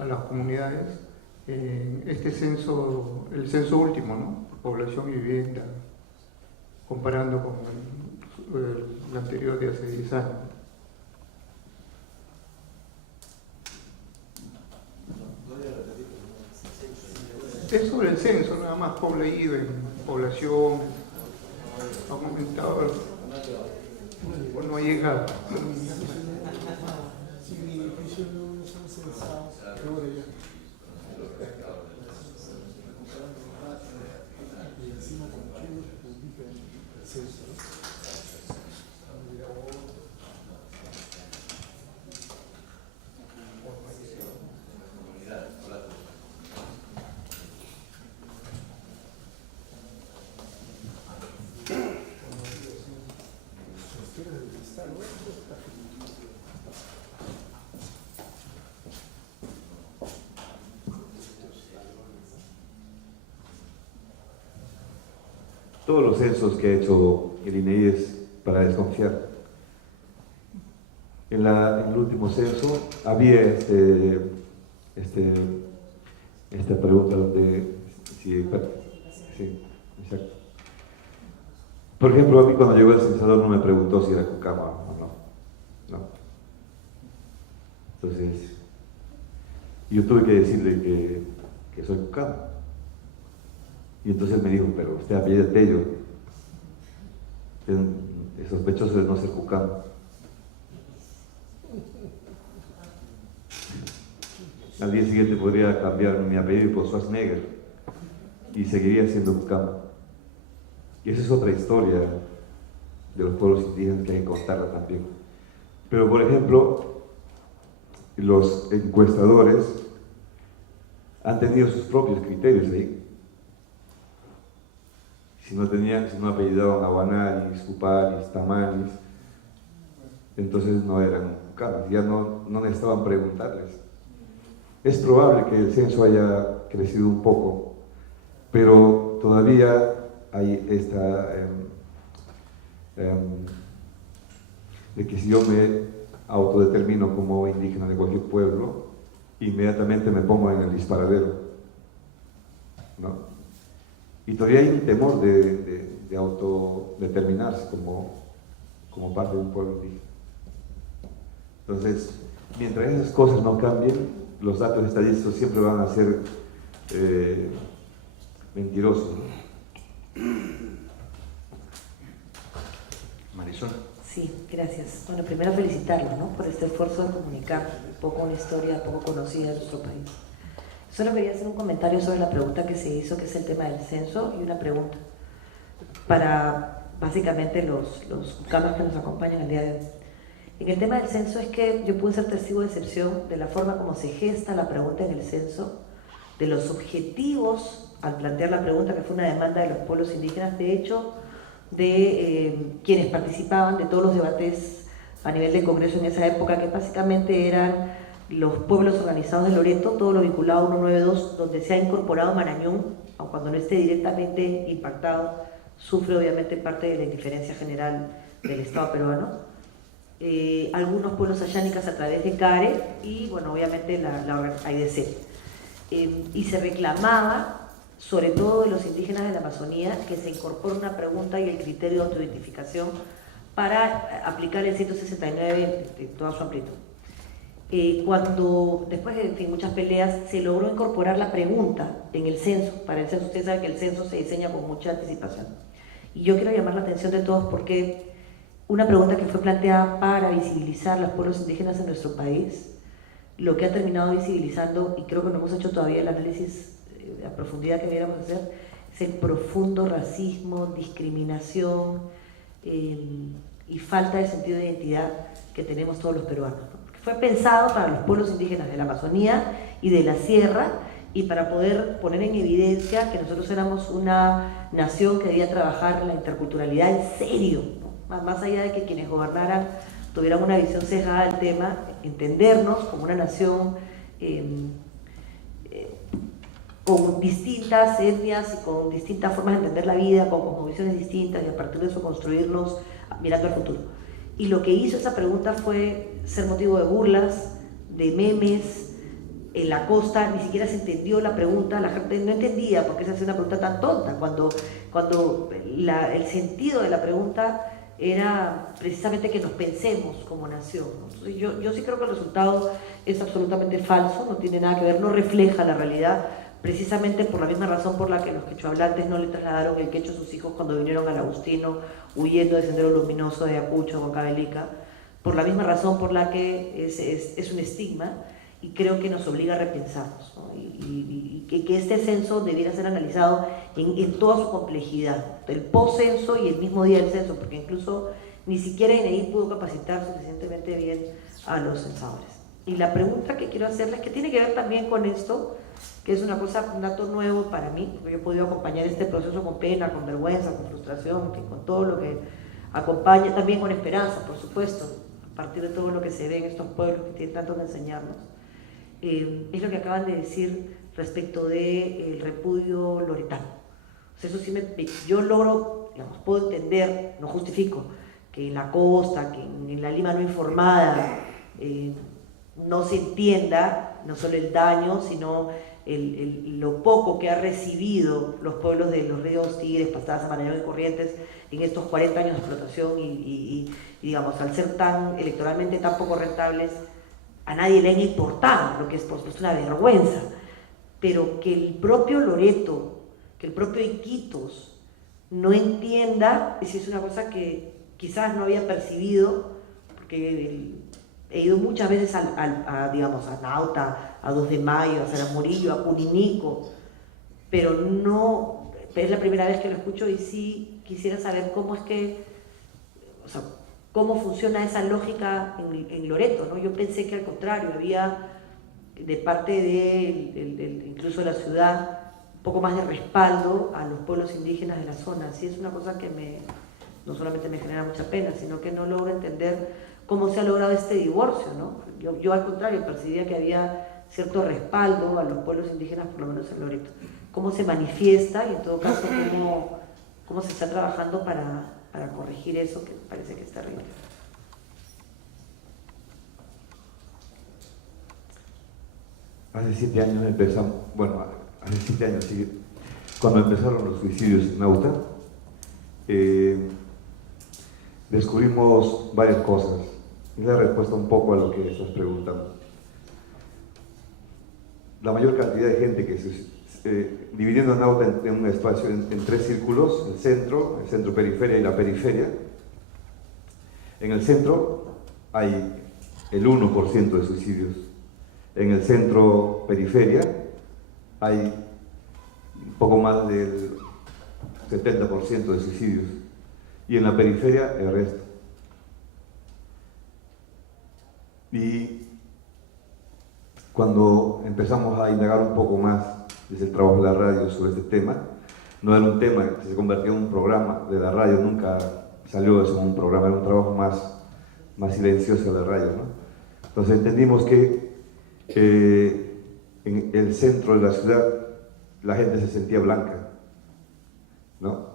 a las comunidades, este censo, el censo último, ¿no? Población y vivienda, comparando con el anterior de hace 10 años? Es sobre el censo, nada más cómo le ha ido en población, ha aumentado o no ha llegado. Todos los censos que ha hecho el INEI es para desconfiar. En el último censo había esta pregunta donde... Sí, exacto. Por ejemplo, a mí cuando llegó el censador no me preguntó si era Cucama o no. Entonces, yo tuve que decirle que soy Cucama. Y entonces me dijo, pero usted apellida Tello, es sospechoso de no ser Cucama. Al día siguiente podría cambiar mi apellido por Schwarzenegger y seguiría siendo Cucama. Y esa es otra historia de los pueblos indígenas que hay que contarla también. Pero, por ejemplo, los encuestadores han tenido sus propios criterios ahí. Si no apellidaban Aguanalis, Cupalis, Tamalis, entonces no eran Cucamas, ya no necesitaban preguntarles. Es probable que el censo haya crecido un poco, pero todavía hay esta de que si yo me autodetermino como indígena de cualquier pueblo, inmediatamente me pongo en el disparadero, ¿no? Y todavía hay un temor de autodeterminarse como parte de un pueblo indígena. Entonces, mientras esas cosas no cambien, los datos estadísticos siempre van a ser mentirosos, ¿no? Marisol. Sí, gracias. Bueno, primero felicitarlo, ¿no?, por este esfuerzo de comunicar un poco una historia poco conocida de nuestro país. Solo quería hacer un comentario sobre la pregunta que se hizo, que es el tema del censo, y una pregunta para básicamente los cucamas que nos acompañan el día de hoy. En el tema del censo es que yo pude ser testigo de excepción de la forma como se gesta la pregunta en el censo, de los objetivos al plantear la pregunta, que fue una demanda de los pueblos indígenas, de hecho, de quienes participaban de todos los debates a nivel del Congreso en esa época, que básicamente eran los pueblos organizados de Loreto, todo lo vinculado a 192, donde se ha incorporado Marañón, aun cuando no esté directamente impactado, sufre obviamente parte de la indiferencia general del Estado peruano. Algunos pueblos ayánicas a través de CARE y, bueno, obviamente la AIDC. Y se reclamaba, sobre todo de los indígenas de la Amazonía, que se incorpore una pregunta y el criterio de autoidentificación para aplicar el 169 en toda su amplitud. Cuando, después de muchas peleas, se logró incorporar la pregunta en el censo. Para el censo, ustedes saben que el censo se diseña con mucha anticipación. Y yo quiero llamar la atención de todos porque una pregunta que fue planteada para visibilizar los pueblos indígenas en nuestro país, lo que ha terminado visibilizando, y creo que no hemos hecho todavía el análisis a profundidad que debiéramos hacer, es el profundo racismo, discriminación y falta de sentido de identidad que tenemos todos los peruanos, ¿no? Fue pensado para los pueblos indígenas de la Amazonía y de la Sierra, y para poder poner en evidencia que nosotros éramos una nación que debía trabajar la interculturalidad en serio, ¿no? Más allá de que quienes gobernaran tuvieran una visión sesgada del tema, entendernos como una nación con distintas etnias y con distintas formas de entender la vida, con cosmovisiones distintas, y a partir de eso construirnos mirando al futuro. Y lo que hizo esa pregunta fue ser motivo de burlas, de memes. En la costa ni siquiera se entendió la pregunta, la gente no entendía por qué se hacía una pregunta tan tonta, cuando el sentido de la pregunta era precisamente que nos pensemos como nación, ¿no? Entonces yo sí creo que el resultado es absolutamente falso, no tiene nada que ver, no refleja la realidad, precisamente por la misma razón por la que los quechohablantes no le trasladaron el quechua a sus hijos cuando vinieron al Agustino, huyendo del Sendero Luminoso de Ayacucho o Huancavelica, por la misma razón por la que es un estigma, y creo que nos obliga a repensarnos, ¿no? Y que este censo debiera ser analizado en toda su complejidad, el post-censo y el mismo día del censo, porque incluso ni siquiera INEI pudo capacitar suficientemente bien a los censadores. Y la pregunta que quiero hacerles, que tiene que ver también con esto, que es un dato nuevo para mí, porque yo he podido acompañar este proceso con pena, con vergüenza, con frustración, con todo lo que acompaña también con esperanza, por supuesto, a partir de todo lo que se ve en estos pueblos que tienen tanto que enseñarnos. Es lo que acaban de decir respecto del repudio loretano. O sea, eso sí yo logro, digamos, puedo entender, no justifico, que en la costa, que en la Lima no informada, no se entienda no solo el daño, sino lo poco que ha recibido los pueblos de los ríos Tigres, Pastaza, Marañón y Corrientes en estos 40 años de explotación y digamos, al ser electoralmente tan poco rentables, a nadie le han importado, lo que es por supuesto una vergüenza, pero que el propio Loreto, que el propio Iquitos no entienda, es una cosa que quizás no había percibido, porque he ido muchas veces digamos, a Nauta, a 2 de Mayo, a Saramurillo, a Puninico, pero no, es la primera vez que lo escucho y sí quisiera saber cómo es que, o sea, cómo funciona esa lógica en Loreto, ¿no? Yo pensé que al contrario, había de parte incluso de la ciudad, un poco más de respaldo a los pueblos indígenas de la zona. Sí, es una cosa que no solamente me genera mucha pena, sino que no logro entender cómo se ha logrado este divorcio, ¿no? Yo al contrario percibía que había cierto respaldo a los pueblos indígenas, por lo menos en Loreto. ¿Cómo se manifiesta y en todo caso cómo se está trabajando para corregir eso que parece que es terrible? Hace 7 años empezamos, bueno, hace 7 años, sí, cuando empezaron los suicidios en Nauta, descubrimos varias cosas. Es la respuesta un poco a lo que estás preguntando. La mayor cantidad de gente que dividiendo Nauta en un espacio en 3 círculos, el centro periferia y la periferia. En el centro hay el 1% de suicidios. En el centro periferia hay un poco más del 70% de suicidios. Y en la periferia el resto. Y cuando empezamos a indagar un poco más desde el trabajo de la radio sobre este tema, no era un tema que se convirtió en un programa de la radio, nunca salió eso en un programa, era un trabajo más silencioso de la radio, ¿no? Entonces entendimos que en el centro de la ciudad la gente se sentía blanca, ¿no?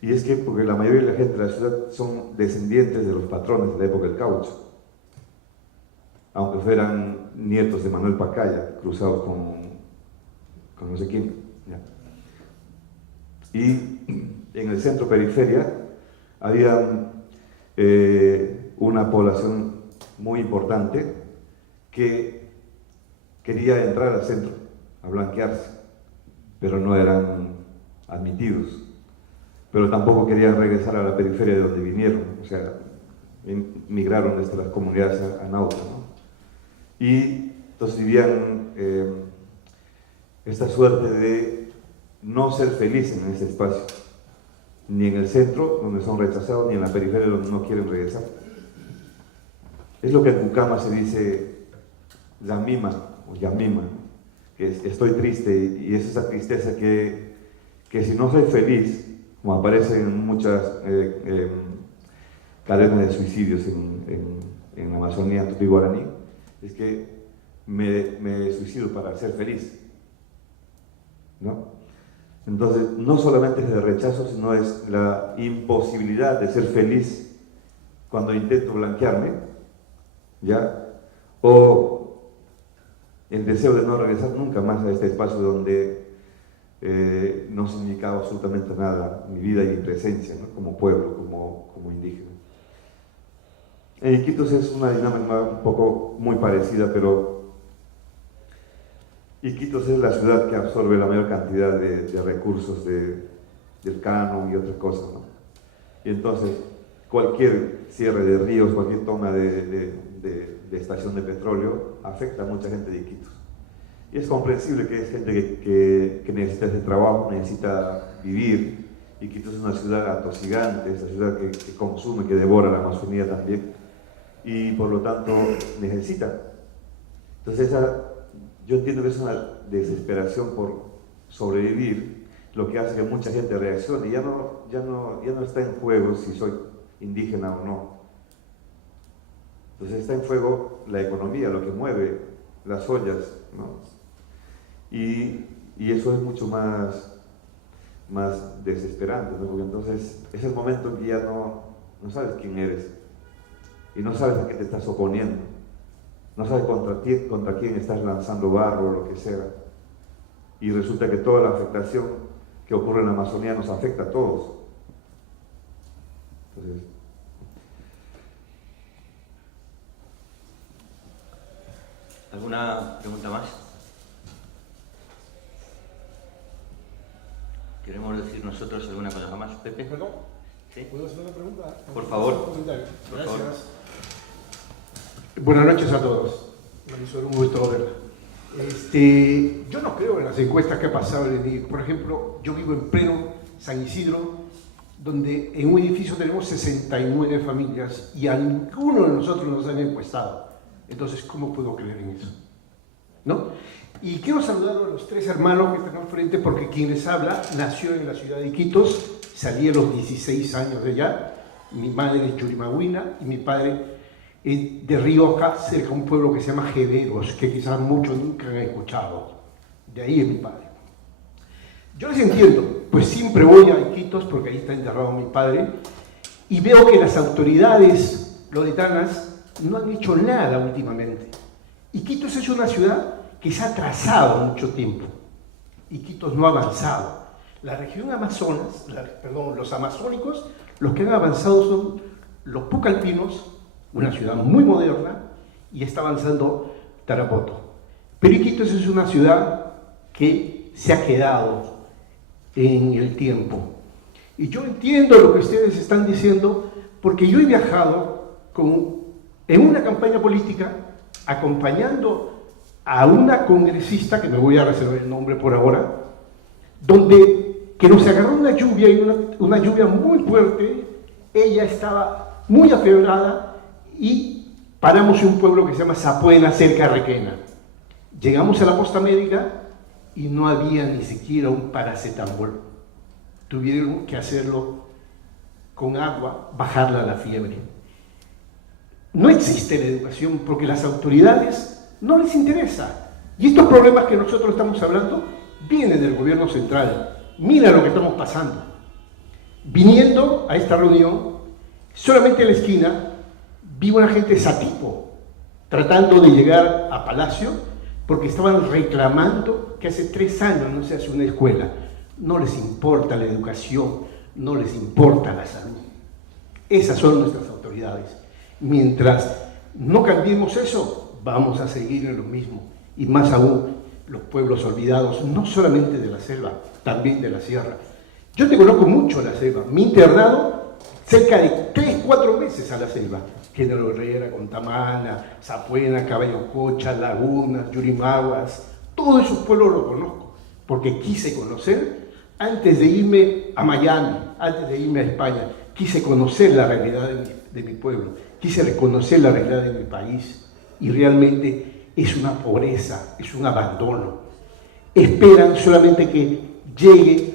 Y es que porque la mayoría de la gente de la ciudad son descendientes de los patrones de la época del caucho, aunque fueran nietos de Manuel Pacaya, cruzados con no sé quién, ¿ya? Y en el centro periferia había una población muy importante que quería entrar al centro a blanquearse, pero no eran admitidos. Pero tampoco querían regresar a la periferia de donde vinieron, o sea, migraron desde las comunidades a Nauta, ¿no? Y entonces vivían esta suerte de no ser felices en ese espacio, ni en el centro, donde son rechazados, ni en la periferia, donde no quieren regresar. Es lo que en Cucama se dice Yamima, o Yamima, que es estoy triste, y es esa tristeza que si no soy feliz, como aparece en muchas cadenas de suicidios en la Amazonía Tupi-Guaraní, es que me suicido para ser feliz, ¿no? Entonces, no solamente es el rechazo, sino es la imposibilidad de ser feliz cuando intento blanquearme, ¿ya? O el deseo de no regresar nunca más a este espacio donde no significaba absolutamente nada mi vida y mi presencia, ¿no? Como pueblo, como indígena. En Iquitos es una dinámica un poco muy parecida, pero Iquitos es la ciudad que absorbe la mayor cantidad de recursos del canon y otras cosas, ¿no? Y entonces cualquier cierre de ríos, cualquier toma de estación de petróleo afecta a mucha gente de Iquitos. Y es comprensible que es gente que necesita ese trabajo, necesita vivir. Iquitos es una ciudad atosigante, es una ciudad que consume, que devora la Amazonía también, y por lo tanto necesita. Entonces yo entiendo que es una desesperación por sobrevivir lo que hace que mucha gente reaccione. Ya no está en juego si soy indígena o no. Entonces está en juego la economía, lo que mueve las ollas, ¿no? Y eso es mucho más desesperante, ¿no? Porque entonces es el momento en que ya no sabes quién eres y no sabes a qué te estás oponiendo, no sabes contra quién estás lanzando barro o lo que sea, y resulta que toda la afectación que ocurre en la Amazonía nos afecta a todos. Entonces, ¿alguna pregunta más? ¿Queremos decir nosotros alguna cosa más, Pepe? ¿Perdón? ¿Sí? ¿Puedo hacer una pregunta? Por favor. Un comentario. Por Gracias. favor. Buenas noches a todos. Un gusto verla. Yo no creo en las encuestas que ha pasado el ENIC. Por ejemplo, yo vivo en pleno San Isidro, donde en un edificio tenemos 69 familias y a ninguno de nosotros nos han encuestado. Entonces, ¿cómo puedo creer en eso? ¿No? Y quiero saludar a los tres hermanos que están al frente, porque quien les habla nació en la ciudad de Iquitos, salí a los 16 años de allá. Mi madre es Yurimaguina y mi padre es de Rioja, cerca de un pueblo que se llama Jederos, que quizás muchos nunca han escuchado. De ahí es mi padre. Yo les entiendo, pues siempre voy a Iquitos, porque ahí está enterrado mi padre, y veo que las autoridades loretanas no han hecho nada últimamente. Iquitos es una ciudad que se ha atrasado mucho tiempo. Iquitos no ha avanzado. La región Amazonas, los amazónicos, los que han avanzado son los pucalpinos, una ciudad muy moderna, y está avanzando Tarapoto. Pero Iquitos es una ciudad que se ha quedado en el tiempo. Y yo entiendo lo que ustedes están diciendo, porque yo he viajado en una campaña política acompañando a una congresista, que me voy a reservar el nombre por ahora, que nos agarró una lluvia, y una lluvia muy fuerte. Ella estaba muy afebrada y paramos en un pueblo que se llama Zapuena, cerca de Requena. Llegamos a la posta médica y no había ni siquiera un paracetamol. Tuvieron que hacerlo con agua, bajarla la fiebre. No existe la educación porque las autoridades no les interesa. Y estos problemas que nosotros estamos hablando vienen del gobierno central. Mira lo que estamos pasando. Viniendo a esta reunión, solamente en la esquina vi una gente de Satipo tratando de llegar a Palacio porque estaban reclamando que hace 3 años no se hace una escuela. No les importa la educación, no les importa la salud. Esas son nuestras autoridades. Mientras no cambiemos eso, vamos a seguir en lo mismo. Y más aún, los pueblos olvidados, no solamente de la selva, también de la sierra. Yo te conozco mucho la selva. Me he internado cerca de 3-4 meses a la selva. General Herrera, Contamana, Zapuena, Caballococha, Lagunas, Yurimaguas. Todos esos pueblos los conozco, porque quise conocer antes de irme a Miami, antes de irme a España. Quise conocer la realidad de mi pueblo, quise reconocer la realidad de mi país, y realmente es una pobreza, es un abandono. Esperan solamente que llegue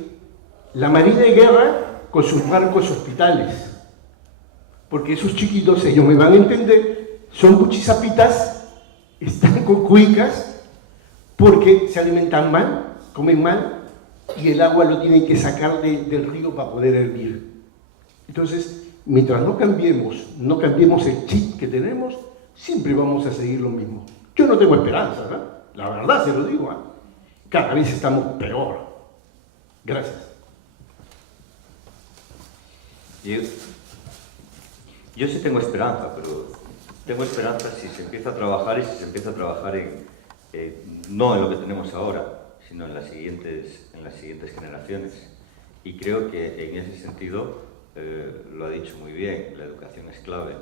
la Marina de Guerra con sus barcos hospitales, porque esos chiquitos, ellos me van a entender, son buchizapitas, están con cuicas, porque se alimentan mal, comen mal, y el agua lo tienen que sacar del río para poder hervir. Entonces, mientras no cambiemos el chip que tenemos, siempre vamos a seguir lo mismo. Yo no tengo esperanza, ¿no? La verdad se lo digo, ¿eh? Cada vez estamos peor. Gracias. Yo sí tengo esperanza, pero tengo esperanza si se empieza a trabajar, y si se empieza a trabajar no en lo que tenemos ahora, sino en las siguientes generaciones. Y creo que en ese sentido, lo ha dicho muy bien, la educación es clave.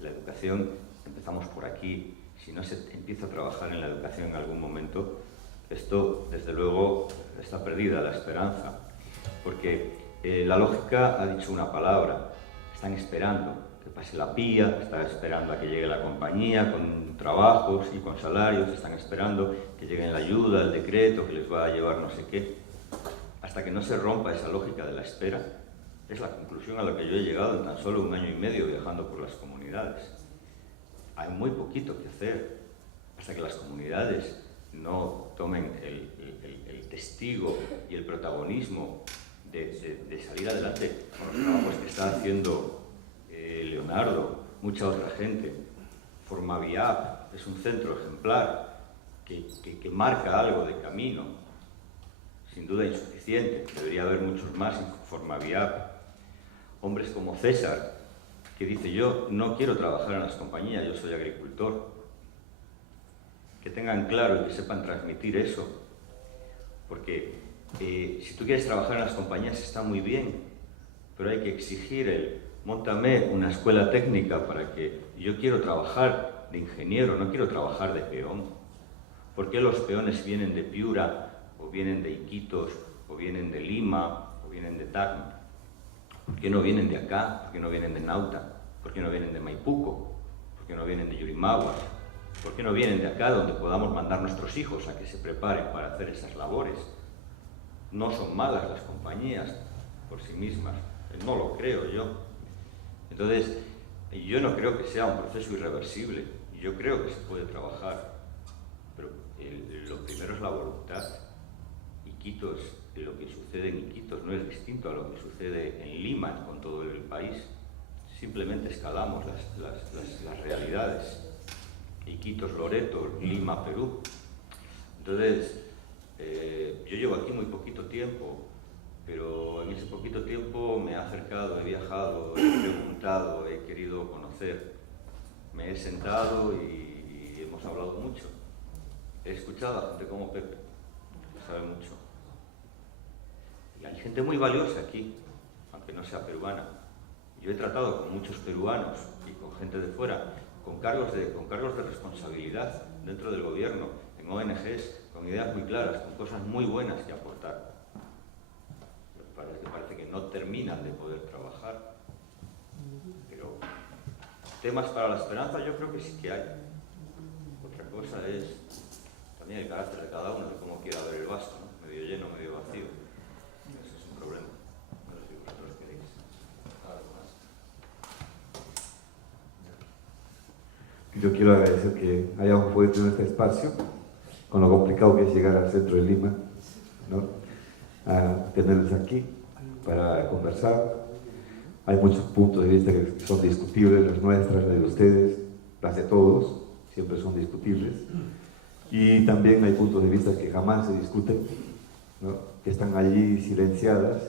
La educación, empezamos por aquí. Si no se empieza a trabajar en la educación en algún momento, esto, desde luego, está perdida la esperanza. Porque la lógica ha dicho una palabra: están esperando que pase la PIA, están esperando a que llegue la compañía con trabajos y con salarios, están esperando que llegue la ayuda, el decreto que les va a llevar no sé qué. Hasta que no se rompa esa lógica de la espera, Es la conclusión a la que yo he llegado en tan solo 1 año y medio viajando por las comunidades. Hay muy poquito que hacer hasta que las comunidades no tomen el testigo y el protagonismo de salir adelante con los trabajos que está haciendo Leonardo, mucha otra gente. Formaviap es un centro ejemplar que marca algo de camino, sin duda insuficiente, debería haber muchos más en Formaviap. Hombres como César, que dice: yo no quiero trabajar en las compañías, yo soy agricultor. Que tengan claro y que sepan transmitir eso, porque si tú quieres trabajar en las compañías está muy bien, pero hay que exigir móntame una escuela técnica para que yo quiero trabajar de ingeniero, no quiero trabajar de peón. ¿Por qué los peones vienen de Piura, o vienen de Iquitos, o vienen de Lima, o vienen de Tacna? ¿Por qué no vienen de acá? ¿Por qué no vienen de Nauta? ¿Por qué no vienen de Maipuco? ¿Por qué no vienen de Yurimaguas? ¿Por qué no vienen de acá, donde podamos mandar nuestros hijos a que se preparen para hacer esas labores? No son malas las compañías por sí mismas, no lo creo yo. Entonces, yo no creo que sea un proceso irreversible, yo creo que se puede trabajar, pero lo primero es la voluntad. Iquitos, lo que sucede en Iquitos no es distinto a lo que sucede en Lima con todo el país. Simplemente escalamos las realidades. Iquitos, Loreto, Lima, Perú. Entonces, yo llevo aquí muy poquito tiempo, pero en ese poquito tiempo me he acercado, he viajado, he preguntado, he querido conocer. Me he sentado y hemos hablado mucho. He escuchado a gente como Pepe, que sabe mucho. Y hay gente muy valiosa aquí, aunque no sea peruana. Yo he tratado con muchos peruanos y con gente de fuera, con cargos de responsabilidad dentro del gobierno, en ONGs, con ideas muy claras, con cosas muy buenas que aportar. Parece que no terminan de poder trabajar. Pero temas para la esperanza yo creo que sí que hay. Otra cosa es también el carácter de cada uno, de cómo quiera ver el vaso, ¿no? Medio lleno, medio vacío. Eso es un problema. No sé si vosotros queréis algo más. Yo quiero agradecer que hayamos podido tener este espacio, con lo complicado que es llegar al centro de Lima, ¿no? A tenerles aquí para conversar. Hay muchos puntos de vista que son discutibles, las nuestras, las de ustedes, las de todos, siempre son discutibles. Y también hay puntos de vista que jamás se discuten, ¿no? Que están allí silenciadas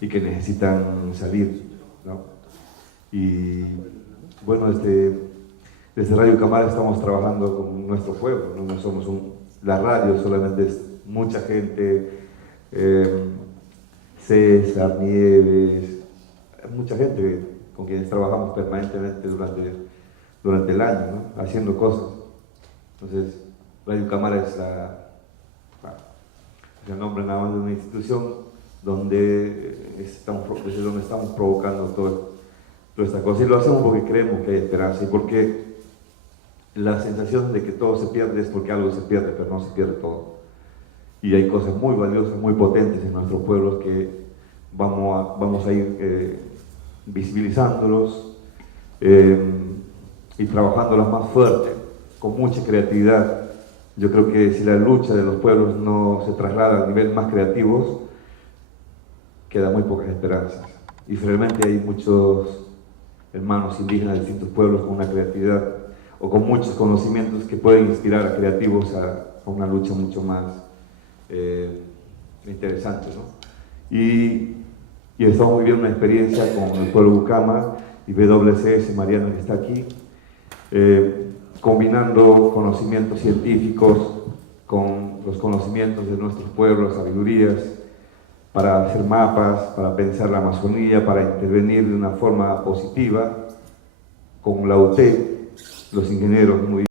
y que necesitan salir, ¿no? Y bueno, desde Radio Ucamara estamos trabajando con nuestro pueblo, no somos la radio solamente es mucha gente, César, Nieves, mucha gente con quienes trabajamos permanentemente durante el año, ¿no? Haciendo cosas. Entonces, Radio Ucamara es el nombre nada más de una institución donde estamos provocando toda esta cosa, y lo hacemos porque creemos que hay esperanza y porque la sensación de que todo se pierde es porque algo se pierde, pero no se pierde todo. Y hay cosas muy valiosas, muy potentes en nuestros pueblos que vamos a ir visibilizándolos y trabajándolas más fuerte, con mucha creatividad. Yo creo que si la lucha de los pueblos no se traslada a niveles más creativos, quedan muy pocas esperanzas. Y finalmente hay muchos hermanos indígenas de distintos pueblos con una creatividad o con muchos conocimientos que pueden inspirar a creativos a una lucha mucho más interesante, ¿no? Y estamos viviendo una experiencia con el pueblo Ucama y WCS, Mariana, que está aquí, combinando conocimientos científicos con los conocimientos de nuestros pueblos, sabidurías, para hacer mapas, para pensar la Amazonía, para intervenir de una forma positiva con la UT, los ingenieros muy